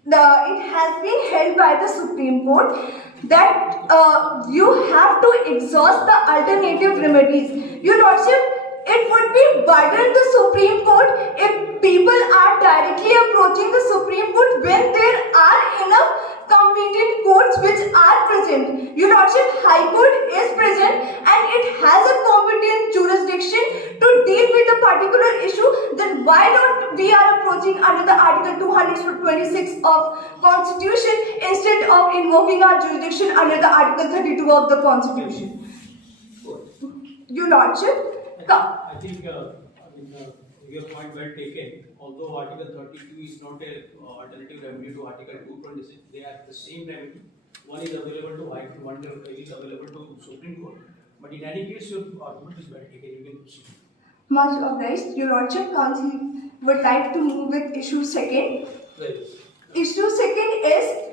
that it has been held by the Supreme Court that you have to exhaust the alternative remedies. Your Lordship, it would be burden the Supreme Court if people are directly approaching the Supreme Court when there are enough competent courts which are present. Your Lordship, High Court is present and it has a competent jurisdiction to deal with a particular issue. Then why not we are approaching under the Article 226 of Constitution instead of invoking our jurisdiction under the Article 32 of the Constitution? Your Lordship, I think your point well taken. Although Article 32 is not an alternative remedy to Article 226, they are the same remedy. One is available to High Court, one is available to Supreme Court. But in any case, your argument is well taken. You can proceed. much obliged. Your Lordship, Council would like to move with issue second. Issue second is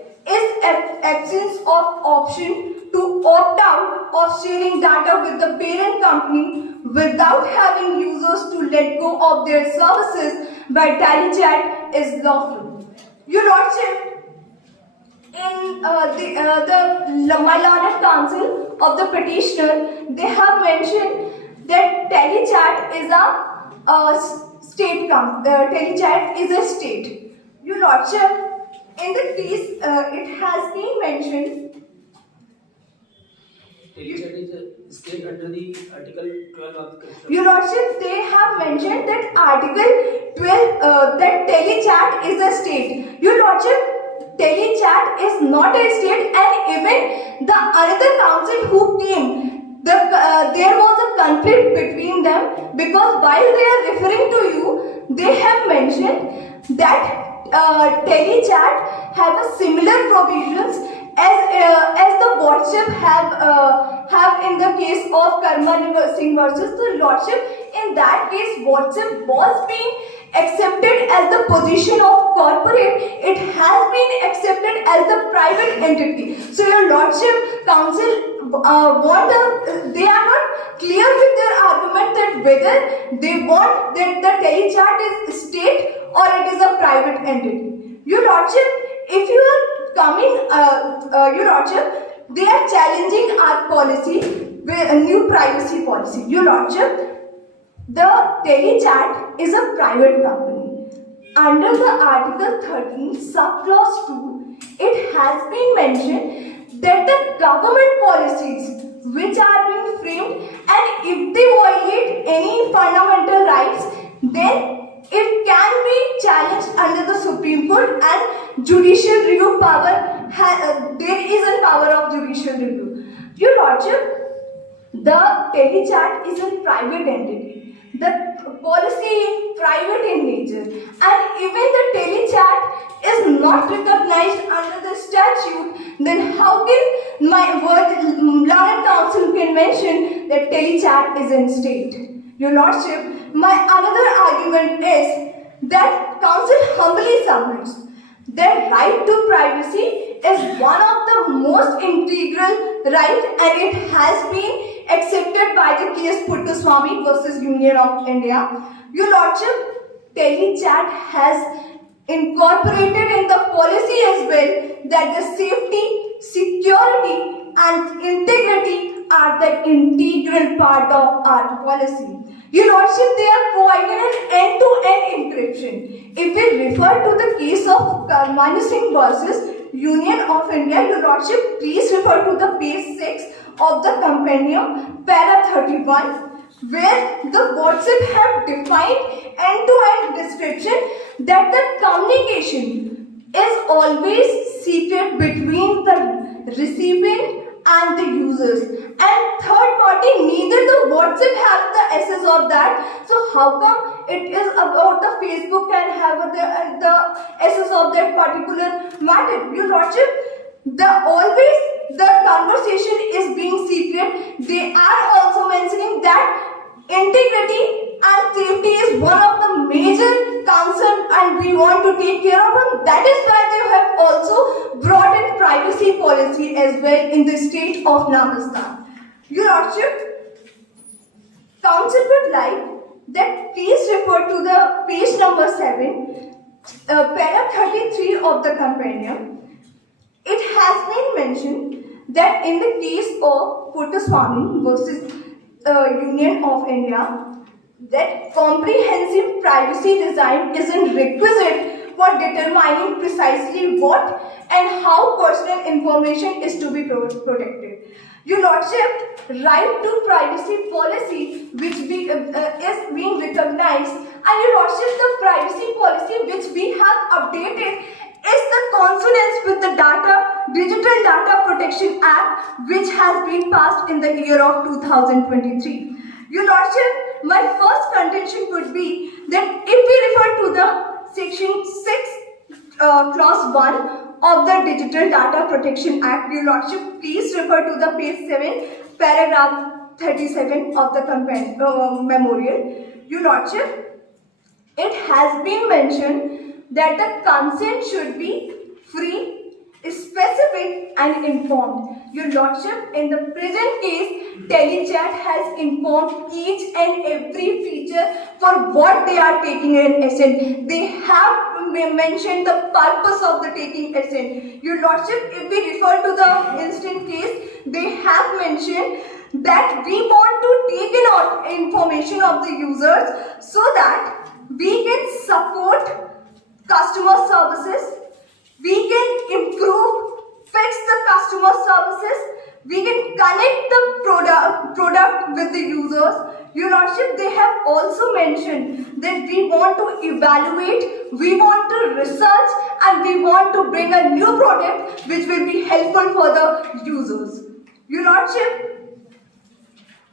absence of option to opt out of sharing data with the parent company without having users to let go of their services by TeleChat is lawful. Your Lordship, in the my learned counsel of the petitioner, they have mentioned that TeleChat is a state. TeleChat is a state. Your Lordship, in the case, it has been mentioned. TeleChat is a state under the Article 12 of the Constitution. Your Lordship, they have mentioned that Article 12, that TeleChat is a state. Your Lordship, TeleChat is not a state, and even the another council who came, there was a conflict between them, because while they are referring to you, they have mentioned that TeleChat have a similar provisions as the WhatsApp have in the case of Karma Singh versus the Lordship. In that case, WhatsApp was being accepted as the position of corporate. It has been accepted as the private entity. So your Lordship, Council they are not clear with their argument that whether they want that the TeleChat is state or it is a private entity. Your Lordship, if you are coming, Your Lordship, they are challenging our policy with a new privacy policy. Your Lordship, the TeleChat is a private company. Under the Article 13, subclause 2, it has been mentioned that the government policies which are being framed, and if they violate any fundamental rights, then it can be challenged under the Supreme Court, and judicial review power, there is a power of judicial review. Your Lordship, the TeleChat is a private entity. The policy is private in nature, and even the TeleChat is not recognized under the statute, then how can my learned counsel can mention that TeleChat is in state? Your Lordship, my another argument is that counsel humbly submits that right to privacy is one of the most integral right, and it has been accepted by the case Puttaswamy versus Union of India. Your Lordship, TeleChat has incorporated in the policy as well that the safety, security and integrity are the integral part of our policy. Your Lordship, they are providing an end-to-end encryption. If we refer to the case of Karma Singh versus Union of India, Your Lordship, please refer to the page 6 of the compendium, para 31, where the WhatsApp have defined end-to-end description that the communication is always secret between the recipient and the users, and third party, neither the WhatsApp have the access policies of that. So how come it is about the Facebook can have the essence of that particular matter? Your Lordship, always the conversation is being secret. They are also mentioning that integrity and safety is one of the major concern and we want to take care of them. That is why they have also brought in privacy policy as well in the state of Nagastan. Your Lordship, Council would like that please refer to the page number 7, para 33 of the compendium. It has been mentioned that in the case of Puttaswamy versus Union of India, that comprehensive privacy design is a requisite for determining precisely what and how personal information is to be protected. Your Lordship, right to privacy policy which is being recognized, and Your Lordship, the privacy policy which we have updated is the consonance with the Digital Data Protection Act which has been passed in the year of 2023. Your Lordship, my first contention would be that if we refer to the section 6 clause 1 of the Digital Data Protection Act, Your Lordship, please refer to the page 7, paragraph 37 of the memorial. Your Lordship, it has been mentioned that the consent should be free, specific and informed. Your Lordship, in the present case, Telechat has informed each and every feature for what they are taking in assent. They have mentioned the purpose of the taking assent. Your Lordship, if we refer to the instant case, they have mentioned that we want to take in information of the users so that we can support customer services, we can improve, fix the customer services, we can connect the product with the users. Your Lordship, they have also mentioned that we want to evaluate, we want to research and we want to bring a new product which will be helpful for the users. Your Lordship,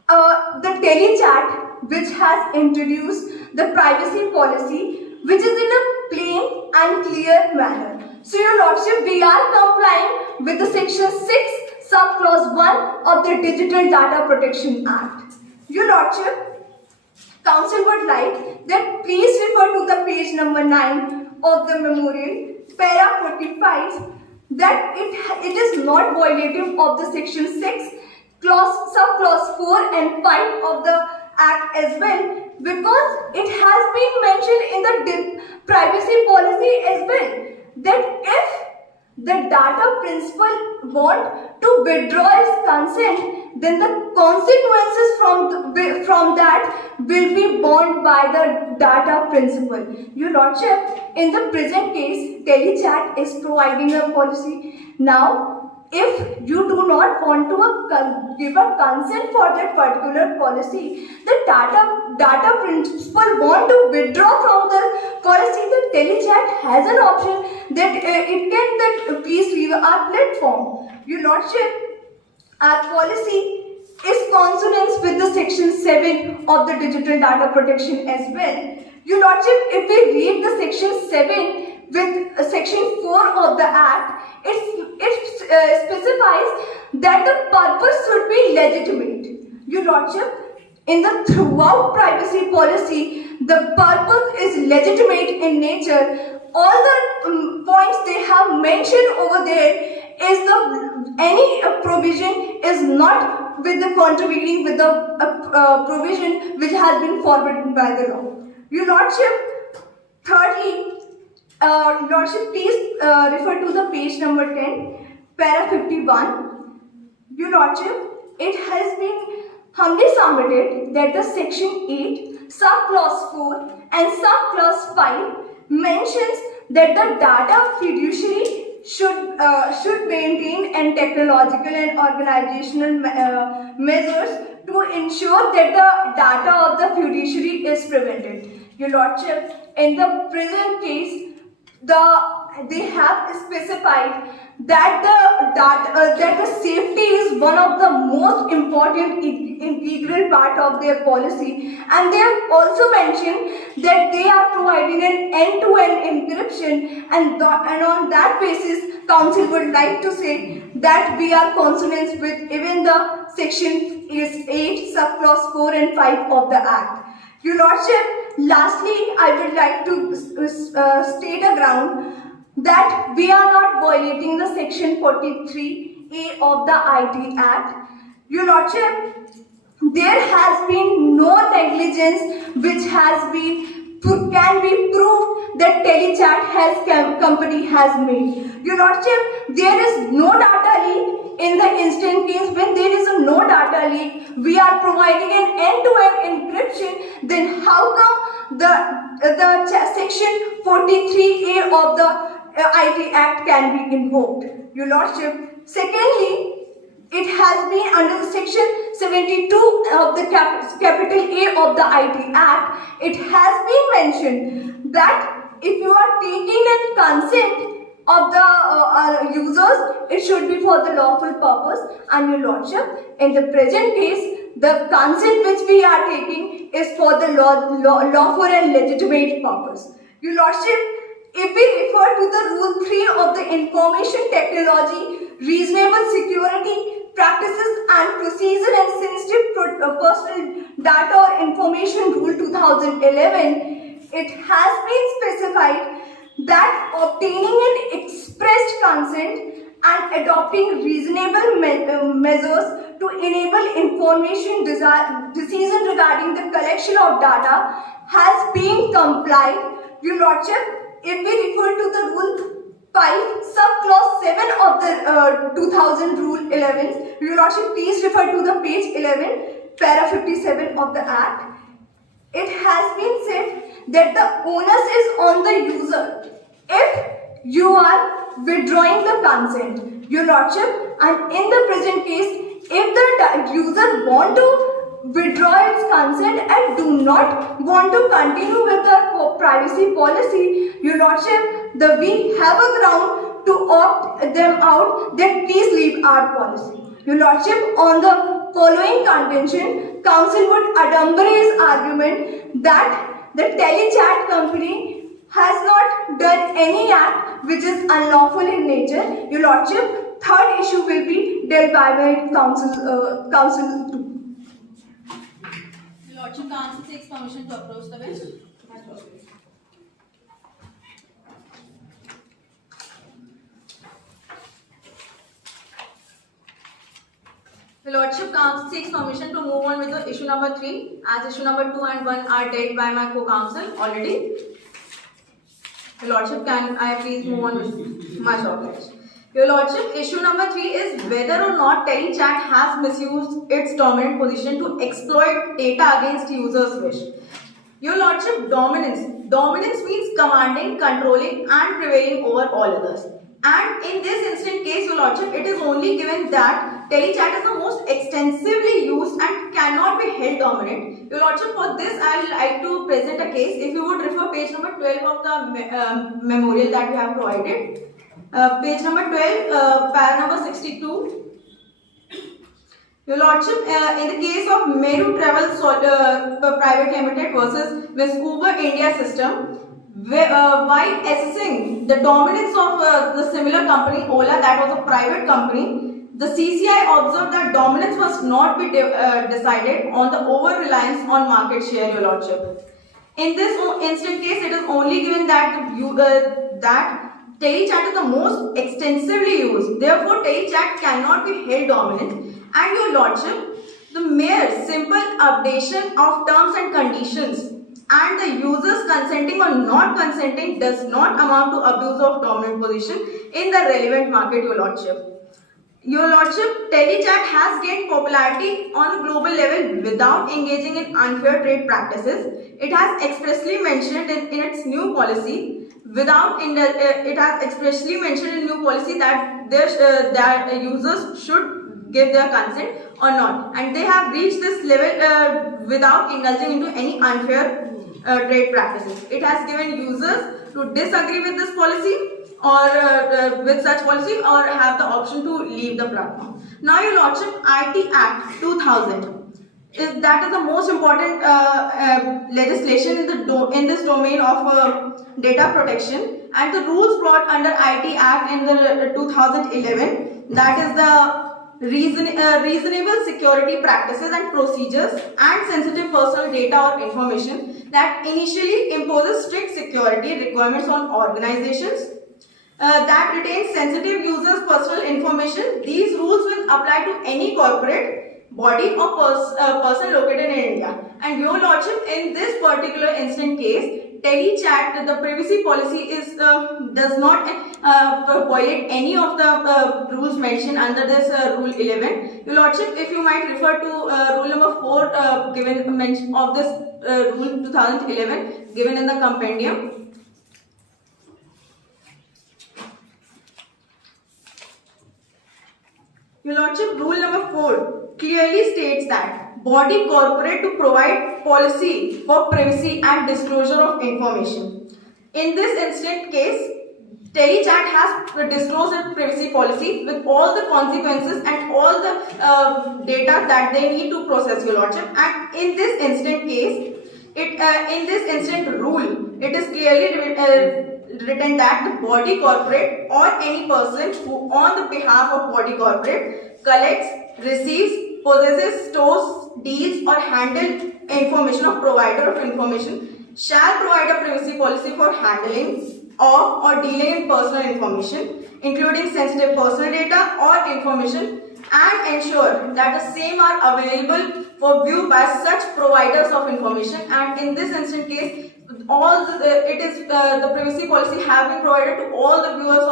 the Telechat which has introduced the privacy policy which is in a plain and clear manner. So Your Lordship, we are complying with the section 6 sub clause 1 of the Digital Data Protection Act. Your Lordship, Council would like that please refer to the page number 9 of the memorial, para 45, that it is not violative of the section 6 sub clause 4 and 5 of the Act as well, because it has been mentioned in the privacy policy as well that if the data principal want to withdraw his consent, then the consequences from that will be borne by the data principal. Your Lordship, in the present case, Telechat is providing a policy. Now, if you do not want to give a consent for that particular policy, the data principal want to withdraw from the policy, the Telechat has an option that it can that please leave our platform. Your Lordship, our policy is consonance with the section 7 of the Digital Data Protection as well. Your Lordship, if we read the section 7 with section 4 of the Act, it specifies that the purpose should be legitimate. Your Lordship, in the throughout privacy policy, the purpose is legitimate in nature. All the points they have mentioned over there is any provision is not with the contravening with the provision which has been forbidden by the law. Your Lordship, thirdly, Lordship, please refer to the page number 10, para 51. Your Lordship, it has been humbly submitted that the section 8, sub clause 4 and sub clause 5 mentions that the data fiduciary should maintain and technological and organizational measures to ensure that the data of the fiduciary is prevented. Your Lordship, in the present case, they have specified that the safety is one of the most important integral part of their policy, and they have also mentioned that they are providing an end-to-end encryption, and on that basis council would like to say that we are consonant with even the section is 8 subclause 4 and 5 of the act. Your lordship, lastly I would like to state a ground that we are not violating the section 43A of the IT Act. Your lordship, there has been no negligence which can be proved that Telechat company has made. Your lordship, there is no data leak. In the instant case when there is no data leak, we are providing an end-to-end encryption. Then how come the section 43A of the IT Act can be invoked? Your lordship, secondly, it has been under the section 72 of the capital A of the IT Act. It has been mentioned that if you are taking a consent of the users, it should be for the lawful purpose. And your lordship, in the present case, the consent which we are taking is for the lawful and legitimate purpose. Your lordship, if we refer to the rule 3 of the information technology, reasonable security practices and procedure and sensitive personal data or information rule 2011, it has been specified that obtaining an expressed consent and adopting reasonable measures to enable information decision regarding the collection of data has been complied. Your lordship, if we refer to the rule 5 subclause 7 of the 2000 rule 11, your lordship, please refer to the page 11 para 57 of the act. It has been said that the onus is on the user if you are withdrawing the consent. Your lordship, and in the present case, if the user want to withdraw its consent and do not want to continue with the privacy policy, your lordship, we have a ground to opt them out, that please leave our policy. Your lordship, on the following contention, council would adumbrate his argument that the Telechat company has not done any act which is unlawful in nature. Your lordship, third issue will be dealt by council 2. Your lordship, council takes permission to approach the bench. The Lordship Council seeks permission to move on with the issue number 3, as issue number 2 and 1 are dealt by my co-counsel already. The Lordship, can I please move on with my short? Your Lordship, issue number 3 is whether or not Telechat has misused its dominant position to exploit data against users' wish. Your Lordship, dominance. Dominance means commanding, controlling and prevailing over all others. And in this instant case, your Lordship, it is only given that Telechat is the most extensively used and cannot be held dominant. Your Lordship, for this I would like to present a case. If you would refer page number 12 of the memorial that we have provided. Page number 12, para number 62. Your Lordship, in the case of Meru Travel Private Limited versus Miss Uber India System, while assessing the dominance of the similar company Ola, that was a private company, the CCI observed that dominance must not be decided on the over-reliance on market share, Your Lordship. In this instant case, it is only given that that Telechat is the most extensively used. Therefore, Telechat cannot be held dominant. And Your Lordship, the mere simple updation of terms and conditions and the users consenting or not consenting does not amount to abuse of dominant position in the relevant market, Your Lordship. Your Lordship, Telechat has gained popularity on a global level without engaging in unfair trade practices. It has expressly mentioned in its new policy, it has expressly mentioned in new policy that users should give their consent or not, and they have reached this level without indulging into any unfair trade practices. It has given users to disagree with this policy or with such policy, or have the option to leave the platform. Now, Your Lordship, IT Act 2000. That is the most important legislation in this domain of data protection, and the rules brought under IT Act in the 2011, that is the reasonable security practices and procedures and sensitive personal data or information, that initially imposes strict security requirements on organizations that retain sensitive users' personal information. These rules will apply to any corporate body or person located in India. And Your Lordship, in this particular instant case, telechat, the privacy policy does not violate any of the rules mentioned under this Rule 11. Your Lordship, if you might refer to Rule number 4 given mention of this Rule 2011 given in the compendium. Your Lordship, Rule number 4 clearly states that body corporate to provide policy for privacy and disclosure of information. In this instant case, telechat has disclosed its privacy policy with all the consequences and all the data that they need to process, Your Lordship. And in this instant case, in this instant rule, it is clearly written that the body corporate or any person who on the behalf of body corporate collects, receives, possesses, stores, deals or handle information of provider of information shall provide a privacy policy for handling of or dealing in personal information, including sensitive personal data or information, and ensure that the same are available for view by such providers of information. And in this instant case, the privacy policy have been provided to all the viewers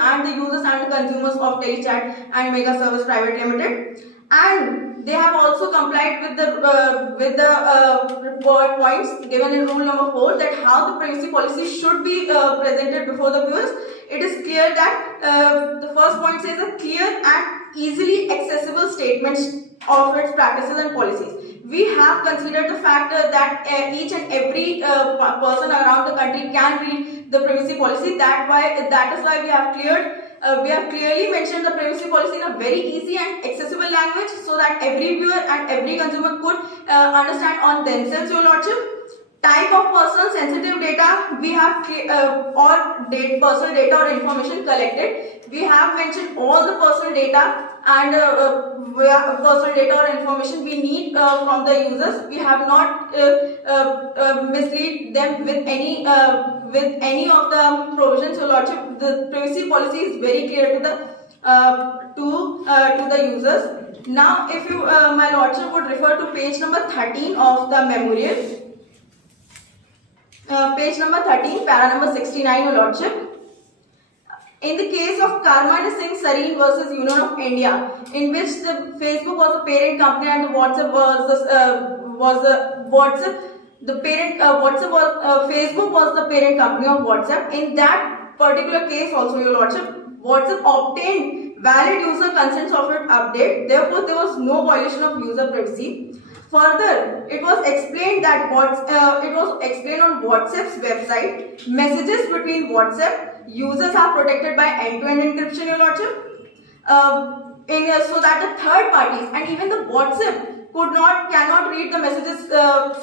and the users and the consumers of telechat and Mega Service Private Limited, and they have also complied with the points given in Rule number 4 that how the privacy policy should be presented before the viewers. It is clear that the first point says a clear and easily accessible statements of its practices and policies. We have considered the factor that each and every person around the country can read the privacy policy. That is why we have clearly mentioned the privacy policy in a very easy and accessible language, so that every viewer and every consumer could understand on themselves, Your Lordship. Type of personal sensitive data we have personal data or information collected. We have mentioned all the personal data and personal data or information we need from the users. We have not mislead them with any of the provisions, Your Lordship. The privacy policy is very clear to the users. Now, if you, my Lordship, would refer to page number 13 of the memorial. Page number 13, para number 69, Your Lordship. In the case of Karma Singh Sareen versus Union of India, in which the Facebook was the parent company and the WhatsApp Facebook was the parent company of WhatsApp. In that particular case, also, Your Lordship, WhatsApp obtained valid user consent software update. Therefore, there was no violation of user privacy. Further, it was explained that on WhatsApp's website, messages between WhatsApp users are protected by end-to-end encryption, Your Lordship. So that the third parties and even the WhatsApp cannot read the messages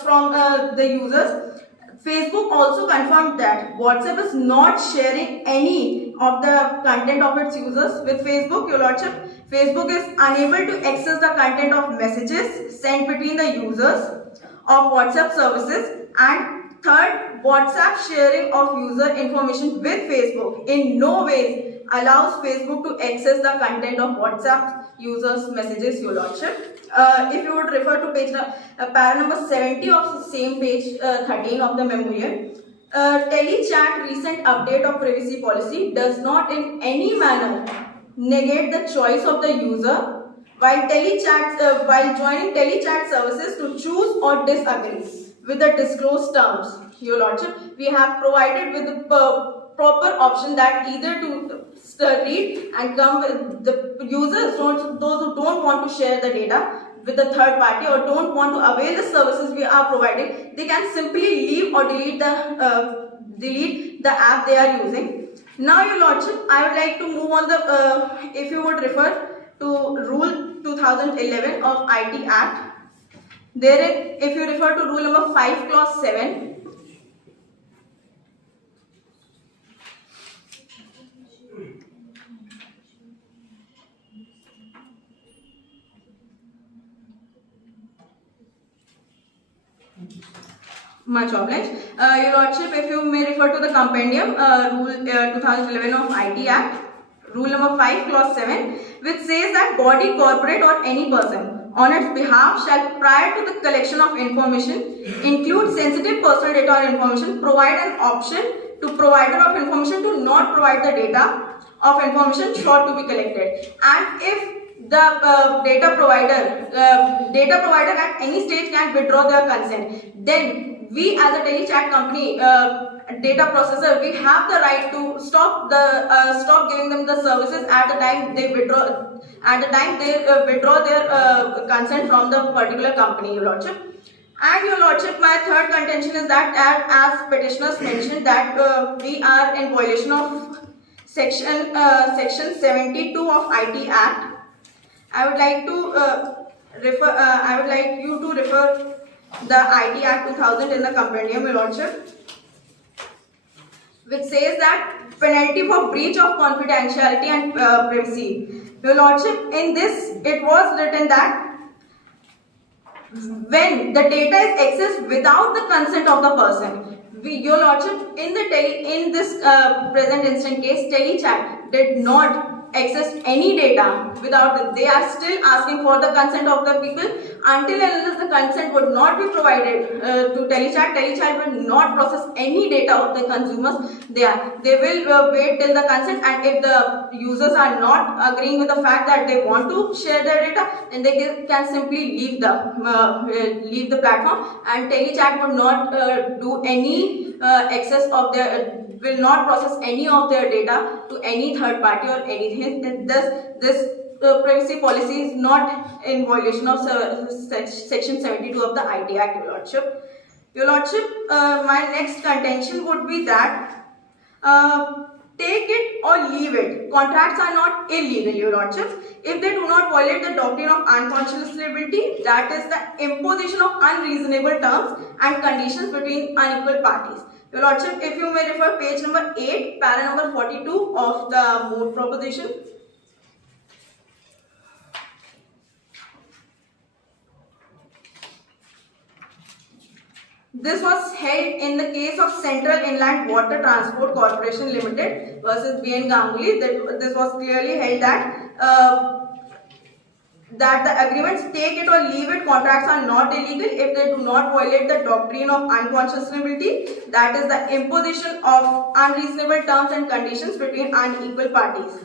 from the users. Facebook also confirmed that WhatsApp is not sharing any of the content of its users with Facebook, Your Lordship. Facebook is unable to access the content of messages sent between the users of WhatsApp services. And third, WhatsApp sharing of user information with Facebook in no way allows Facebook to access the content of WhatsApp users' messages, Your Lordship. If you would refer to page para number 70 of the same page 13 of the memorial, telechat recent update of privacy policy does not in any manner negate the choice of the user while joining telechat services to choose or disagree with the disclosed terms, Your Lordship. We have provided with the proper option that either to read and come with the users, those who don't want to share the data with the third party or don't want to avail the services we are providing, they can simply leave or delete delete the app they are using. Now, Your Lordship, I would like to move on the, if you would refer to Rule 2011 of IT Act. Therein, if you refer to Rule number 5, Clause 7, much obliged. Your Lordship, if you may refer to the compendium, Rule 2011 of IT Act, Rule number 5, Clause 7, which says that body, corporate or any person on its behalf shall, prior to the collection of information, include sensitive personal data or information, provide an option to provider of information to not provide the data of information sought to be collected. And if the data provider at any stage can withdraw their consent, then we as a telechat company, data processor, we have the right to stop giving them the services at the time they withdraw their consent from the particular company, Your Lordship. And Your Lordship, my third contention is that as petitioners mentioned that we are in violation of section 72 of IT Act. I would like you to refer the IT Act 2000 in the compendium, Your Lordship, which says that penalty for breach of confidentiality and privacy. Your Lordship, in this it was written that when the data is accessed without the consent of the person, Your Lordship, in this present instant case, telechat did not access any data without they are still asking for the consent of the people. Until and unless the consent would not be provided to telechat will not process any data of the consumers. They will wait till the consent, and if the users are not agreeing with the fact that they want to share their data, then they can simply leave the platform, and telechat would not do any access of their will not process any of their data to any third party or anything. This privacy policy is not in violation of section 72 of the IT Act, Your Lordship. Your Lordship, my next contention would be that take it or leave it. Contracts are not illegal, Your Lordship, if they do not violate the doctrine of unconscionability, that is the imposition of unreasonable terms and conditions between unequal parties. Your Lordship, if you may refer page number 8, para number 42 of the Moot proposition. This was held in the case of Central Inland Water Transport Corporation Limited versus B.N. Ganguly. This was clearly held that the agreements take it or leave it contracts are not illegal if they do not violate the doctrine of unconscionability, that is the imposition of unreasonable terms and conditions between unequal parties.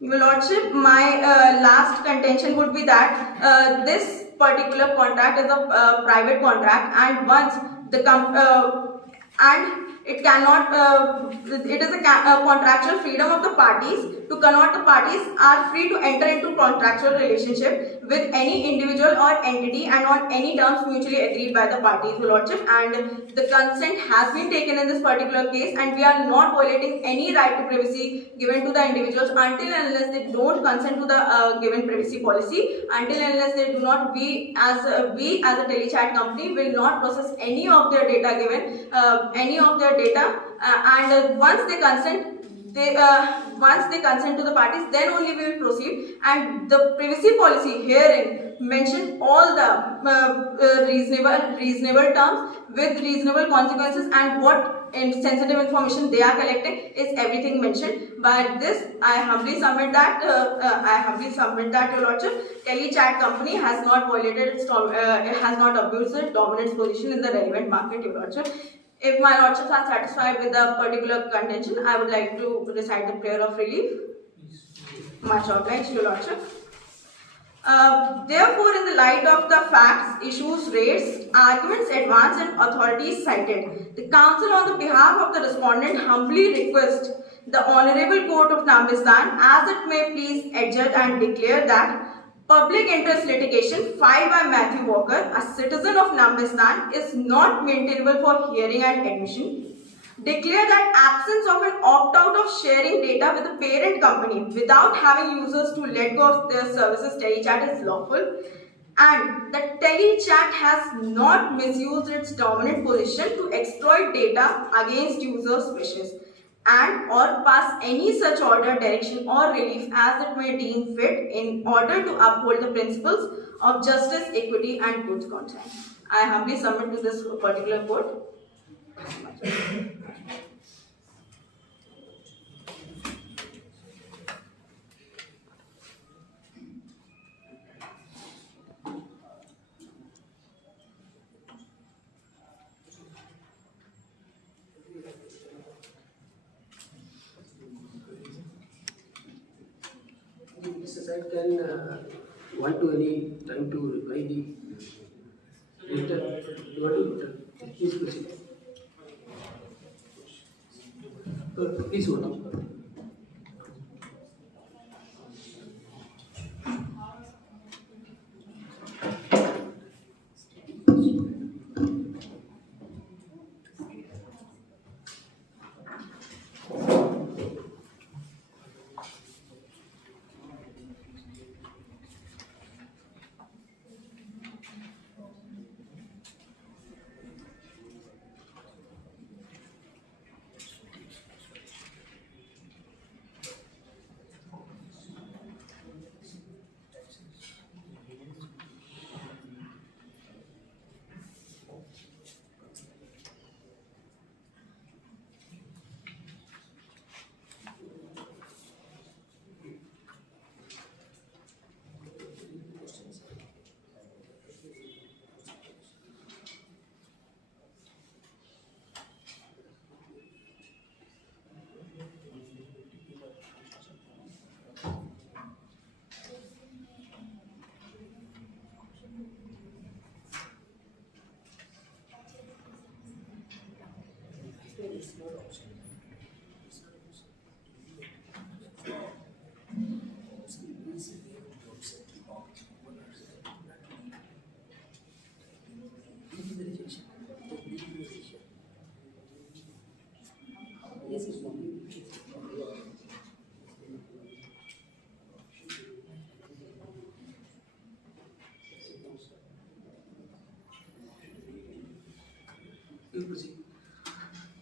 Your Lordship, my last contention would be that this particular contract is a private contract, and once the it is a contractual freedom of the parties to convert. The parties are free to enter into contractual relationship with any individual or entity and on any terms mutually agreed by the parties, Your Lordship, and the consent has been taken in this particular case, and we are not violating any right to privacy given to the individuals until and unless they don't consent to the given privacy policy, until and unless they do not, we as a telechat company will not process any of their data and once they consent to the parties, then only we will proceed. And the privacy policy herein mentioned all the reasonable terms with reasonable consequences, and what sensitive information they are collecting is everything mentioned. By this, I humbly submit that Your Lordship, telechat company has not violated its has not abused its dominant position in the relevant market, Your Lordship. If my lordships are satisfied with the particular contention, I would like to recite the prayer of relief. Much obliged, Your Lordship. Therefore, in the light of the facts, issues raised, arguments advanced and authorities cited, the Council on the behalf of the respondent humbly requests the Honorable Court of Nambistan, as it may please adjudge and declare that public interest litigation filed by Matthew Walker, a citizen of Nambistan, is not maintainable for hearing and admission. Declare that absence of an opt-out of sharing data with the parent company without having users to let go of their services telechat is lawful, and that telechat has not misused its dominant position to exploit data against users' wishes, and or pass any such order, direction or relief as it may deem fit in order to uphold the principles of justice, equity and good conscience. I humbly submit to this particular court. Mr. Said can want to any time to reply the letter. You want to return? Please proceed. Please hold on.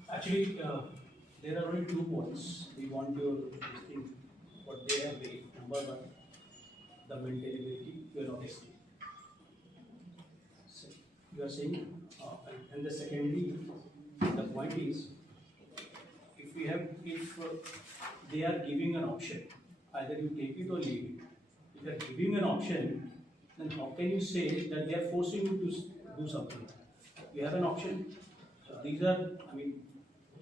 Actually, there are only 2 points. We want your listing what they have made. Number 1, the maintainability you are not explaining. So you are saying, and the secondly, the point is, if they are giving an option, either you take it or leave it. If they are giving an option, then how can you say that they are forcing you to do something? You have an option. So these are,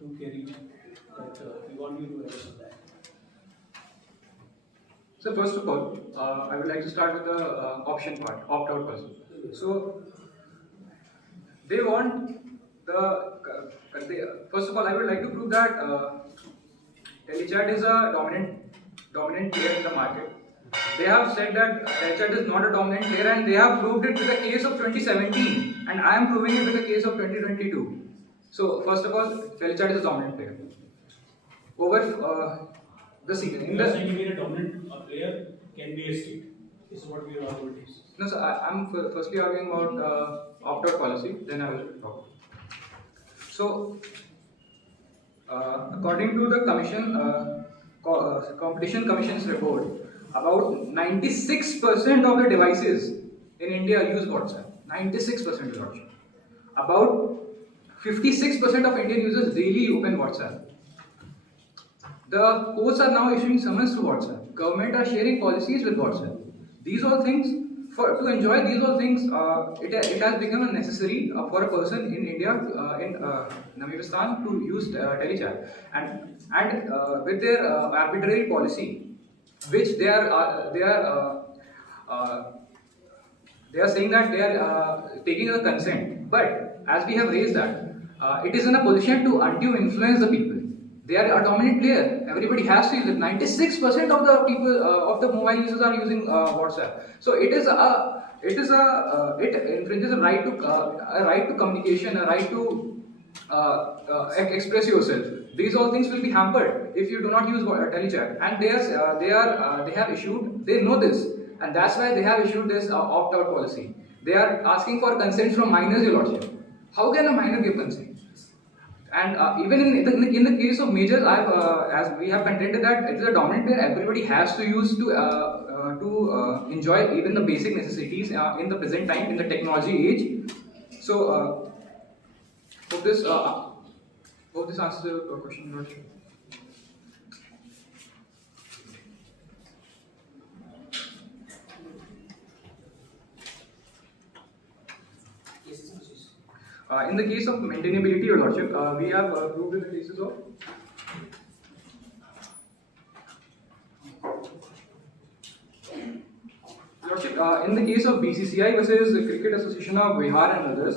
to carry that we want you to address that. So first of all, I would like to start with the option part, opt-out person. So they want first of all, I would like to prove that telechat is a dominant player in the market. They have said that telechat is not a dominant player, and they have proved it with the case of 2017, and I am proving it with the case of 2022. So first of all, telechat is a dominant player over the scene. You are saying being a dominant player can be a state. This is what we are arguing. No, so I'm firstly arguing about opt-out policy, then I will talk. So, according to the Competition Commission's report, about 96% of the devices in India use WhatsApp. 96% use WhatsApp. About 56% of Indian users daily open WhatsApp. The courts are now issuing summons to WhatsApp. Government are sharing policies with WhatsApp. These all things, to enjoy these all things, it has become necessary for a person in India, in Nambistan, to use telechat. And with their arbitrary policy, which they are saying that they are taking a consent. But as we have raised that, it is in a position to undue influence the people. They are a dominant player. Everybody has to use it. 96% of the people of the mobile users are using WhatsApp. So it infringes a right to communication, a right to express yourself. These all things will be hampered if you do not use telechat. And they have issued. They know this, and that's why they have issued this opt-out policy. They are asking for consent from minors, Your Lordship. How can a minor give consent? And even in the case of majors, as we have contended that it is a dominant player, everybody has to use to enjoy even the basic necessities in the present time, in the technology age. So, hope this answers your question, Your Lordship. In the case of maintainability, Your Lordship, we have proved in the cases of Lordship, in the case of BCCI versus the Cricket Association of Bihar and others,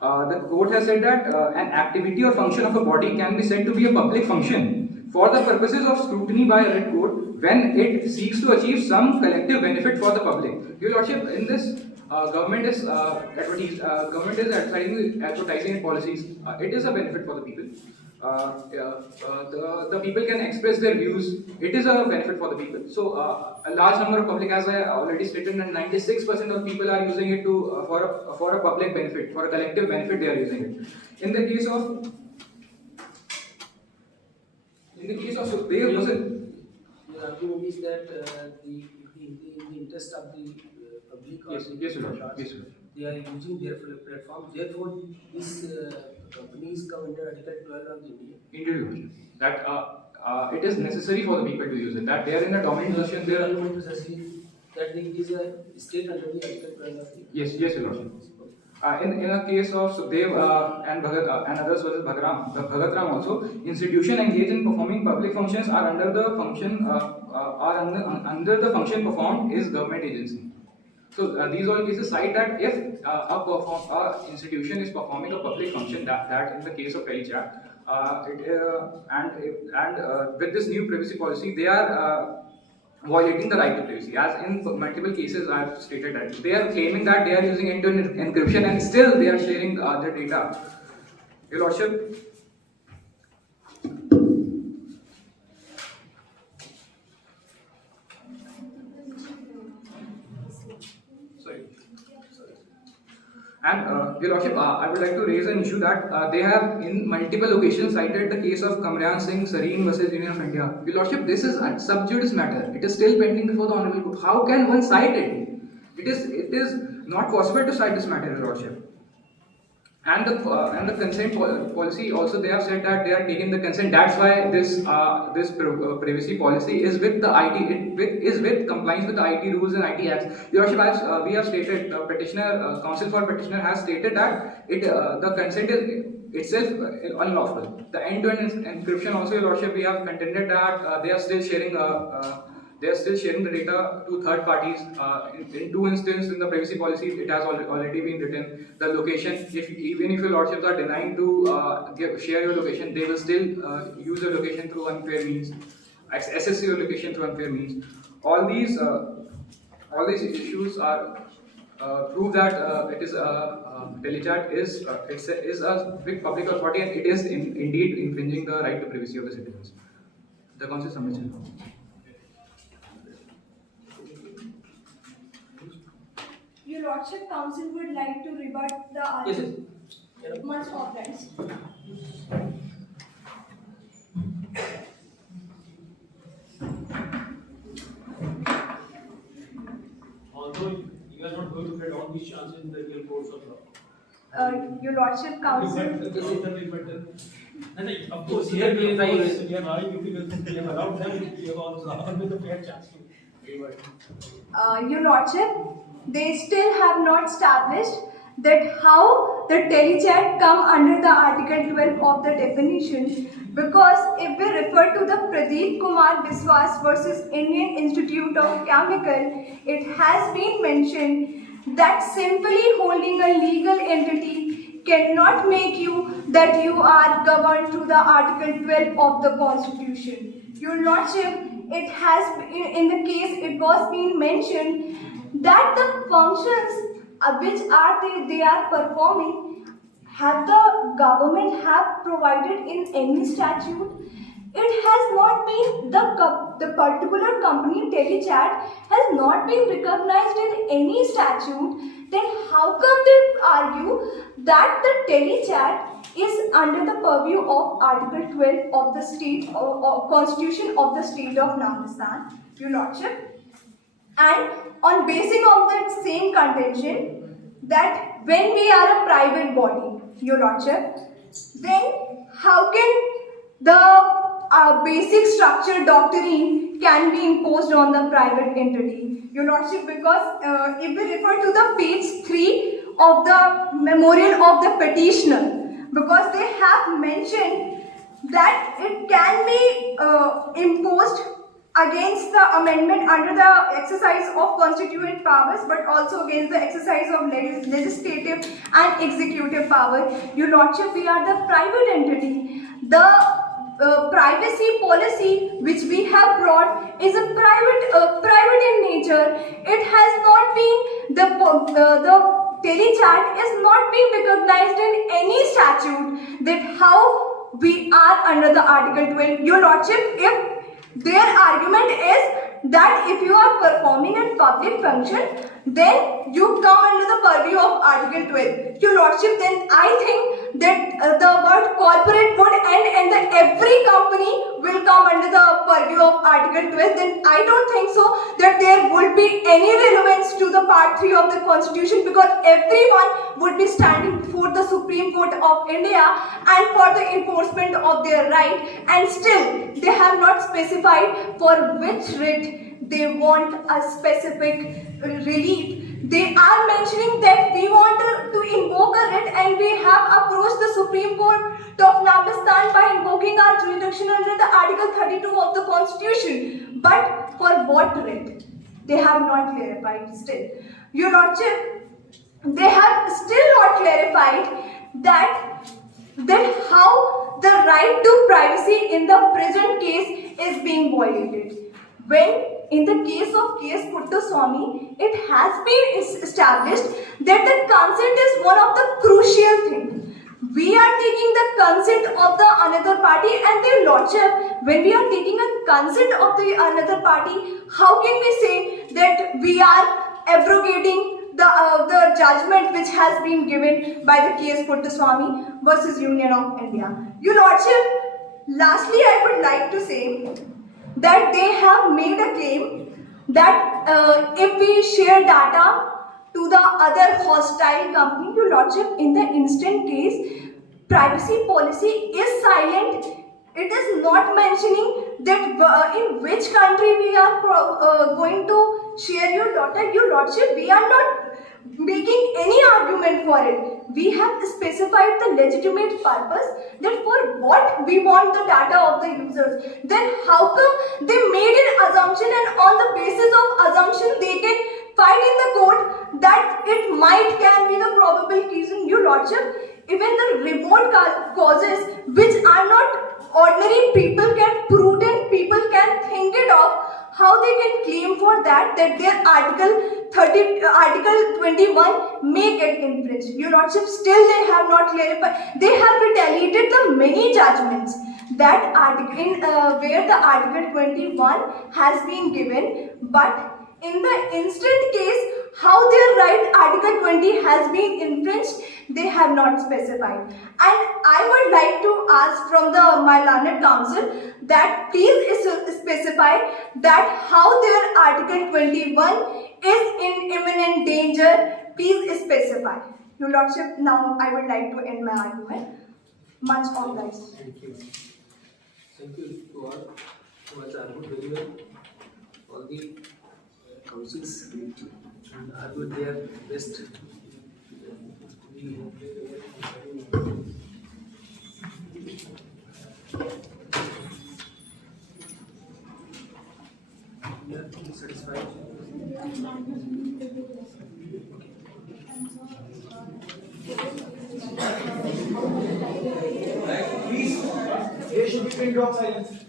the court has said that an activity or function of a body can be said to be a public function for the purposes of scrutiny by a writ court when it seeks to achieve some collective benefit for the public. Your Lordship, in this government is advertising policies. It is a benefit for the people. The people can express their views. It is a benefit for the people. So a large number of public, as I already stated, and 96% of people are using it to for a public benefit, for a collective benefit. They are using it. In the case of Sukhdev was it? The argument is that in the interest of the public, Yes, Your Lordship. Yes, Your Lordship. they are using their platform. Therefore, these companies come under Article 12 of the India. Individual. That it is necessary for the people to use it. That they are in a dominant position. They are. That it is a state under the Article 12 of the Yes, Your Lordship. In a case of Sukhdev and Bhagat and others versus Bhagatram also, institution engaged in performing public functions are under the function performed is government agency. So these all cases cite that if a institution is performing a public function, that in the case of telechat, with this new privacy policy, they are violating the right to privacy. As in multiple cases, I have stated that they are claiming that they are using end-to-end encryption and still they are sharing their data. Your Lordship. And Your Lordship, I would like to raise an issue that they have in multiple occasions cited the case of Kamran Singh Sareen versus Union of India. Your Lordship, this is a sub judice matter. It is still pending before the Honorable Court. How can one cite it? It is not possible to cite this matter, Your Lordship. And the consent policy also, they have said that they are taking the consent. That's why this privacy policy is with the IT. It is with compliance with the IT rules and IT acts. Your Lordship, as we have stated, the petitioner, counsel for petitioner has stated that the consent is itself unlawful. The end-to-end encryption also, Your Lordship, we have contended that they are still sharing the data to third parties. In two instances in the privacy policy, it has already been written. The location, even if your Lordships are denying to share your location, they will still use your location through unfair means, access your location through unfair means. All these issues are prove that telechat is a big public authority and it is indeed infringing the right to privacy of the citizens. The council submission. Your Lordship, Council would like to rebut the argument. Yes. Much offense. Although you are not going to get all these chances in the real course of law. Your Lordship, Council. Of course, here we are allowing you because we have allowed them, we have also allowed them the fair chance to revert. Your Lordship, they still have not established that how the telechat come under the Article 12 of the definition, because if we refer to the Pradeep Kumar Biswas versus Indian Institute of Chemical, it has been mentioned that simply holding a legal entity cannot make you that you are governed through the Article 12 of the Constitution. Your Lordship, it has, in the case, it was being mentioned that the functions which they are performing, have the government have provided in any statute? It has not been, the particular company Telechat has not been recognized in any statute. Then how come they argue that the Telechat is under the purview of Article 12 of the state or Constitution of the state of Nambistan, Your Lordship? And on basing of that same contention, that when we are a private body, Your Lordship, then how can the basic structure doctrine can be imposed on the private entity, Your Lordship? Because if we refer to the page 3 of the memorial of the petitioner, because they have mentioned that it can be imposed against the amendment under the exercise of constituent powers, but also against the exercise of legislative and executive power. Your Lordship, we are the private entity. The privacy policy which we have brought is a private in nature. It has not been, the Telechat is not being recognized in any statute, that how we are under the Article 12. Your Lordship, if their argument is that if you are performing a public function, then you come under the purview of Article 12. Your Lordship, then I think that the word corporate would end and that every company will come under the purview of Article 12. Then I don't think so that there would be any relevance to the Part 3 of the Constitution, because everyone would be standing before the Supreme Court of India and for the enforcement of their right, and still they have not specified for which writ they want a specific relief. They are mentioning that we want to invoke a writ, and we have approached the Supreme Court of Nambistan by invoking our jurisdiction under the Article 32 of the Constitution. But for what writ? They have not clarified still. Your Lordship, they have still not clarified that how the right to privacy in the present case is being violated. When in the case of K.S. Puttaswamy, it has been established that the consent is one of the crucial things. We are taking the consent of the another party, and their Lordship, when we are taking a consent of the another party, how can we say that we are abrogating the judgment which has been given by the K.S. Puttaswamy versus Union of India? Your Lordship, lastly, I would like to say that they have made a claim that if we share data to the other hostile company, Your Lordship, in the instant case, privacy policy is silent. It is not mentioning that in which country we are going to share your data. Your Lordship, we are not making any argument for it. We have specified the legitimate purpose, that for what we want the data of the users. Then how come they made an assumption, and on the basis of assumption they can find in the court that it can be the probable reason? Your Lordship, even the remote causes which are not ordinary people can, prudent people can think it of, how they can claim for that their Article 21 may get infringed. Your Lordship, still they have not clarified. They have retaliated the many judgments that where the Article 21 has been given, but in the instant case, how their right Article 20 has been infringed, they have not specified. And I would like to ask from my learned counsel that please specify that how their Article 21 is in imminent danger. Please specify. Your Lordship, now I would like to end my argument. Much obliged. Thank you. Thank you to all who has argued very well. All the counsels argued their best. We are satisfied. Okay. pin drop silence.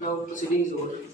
Now proceeding is over.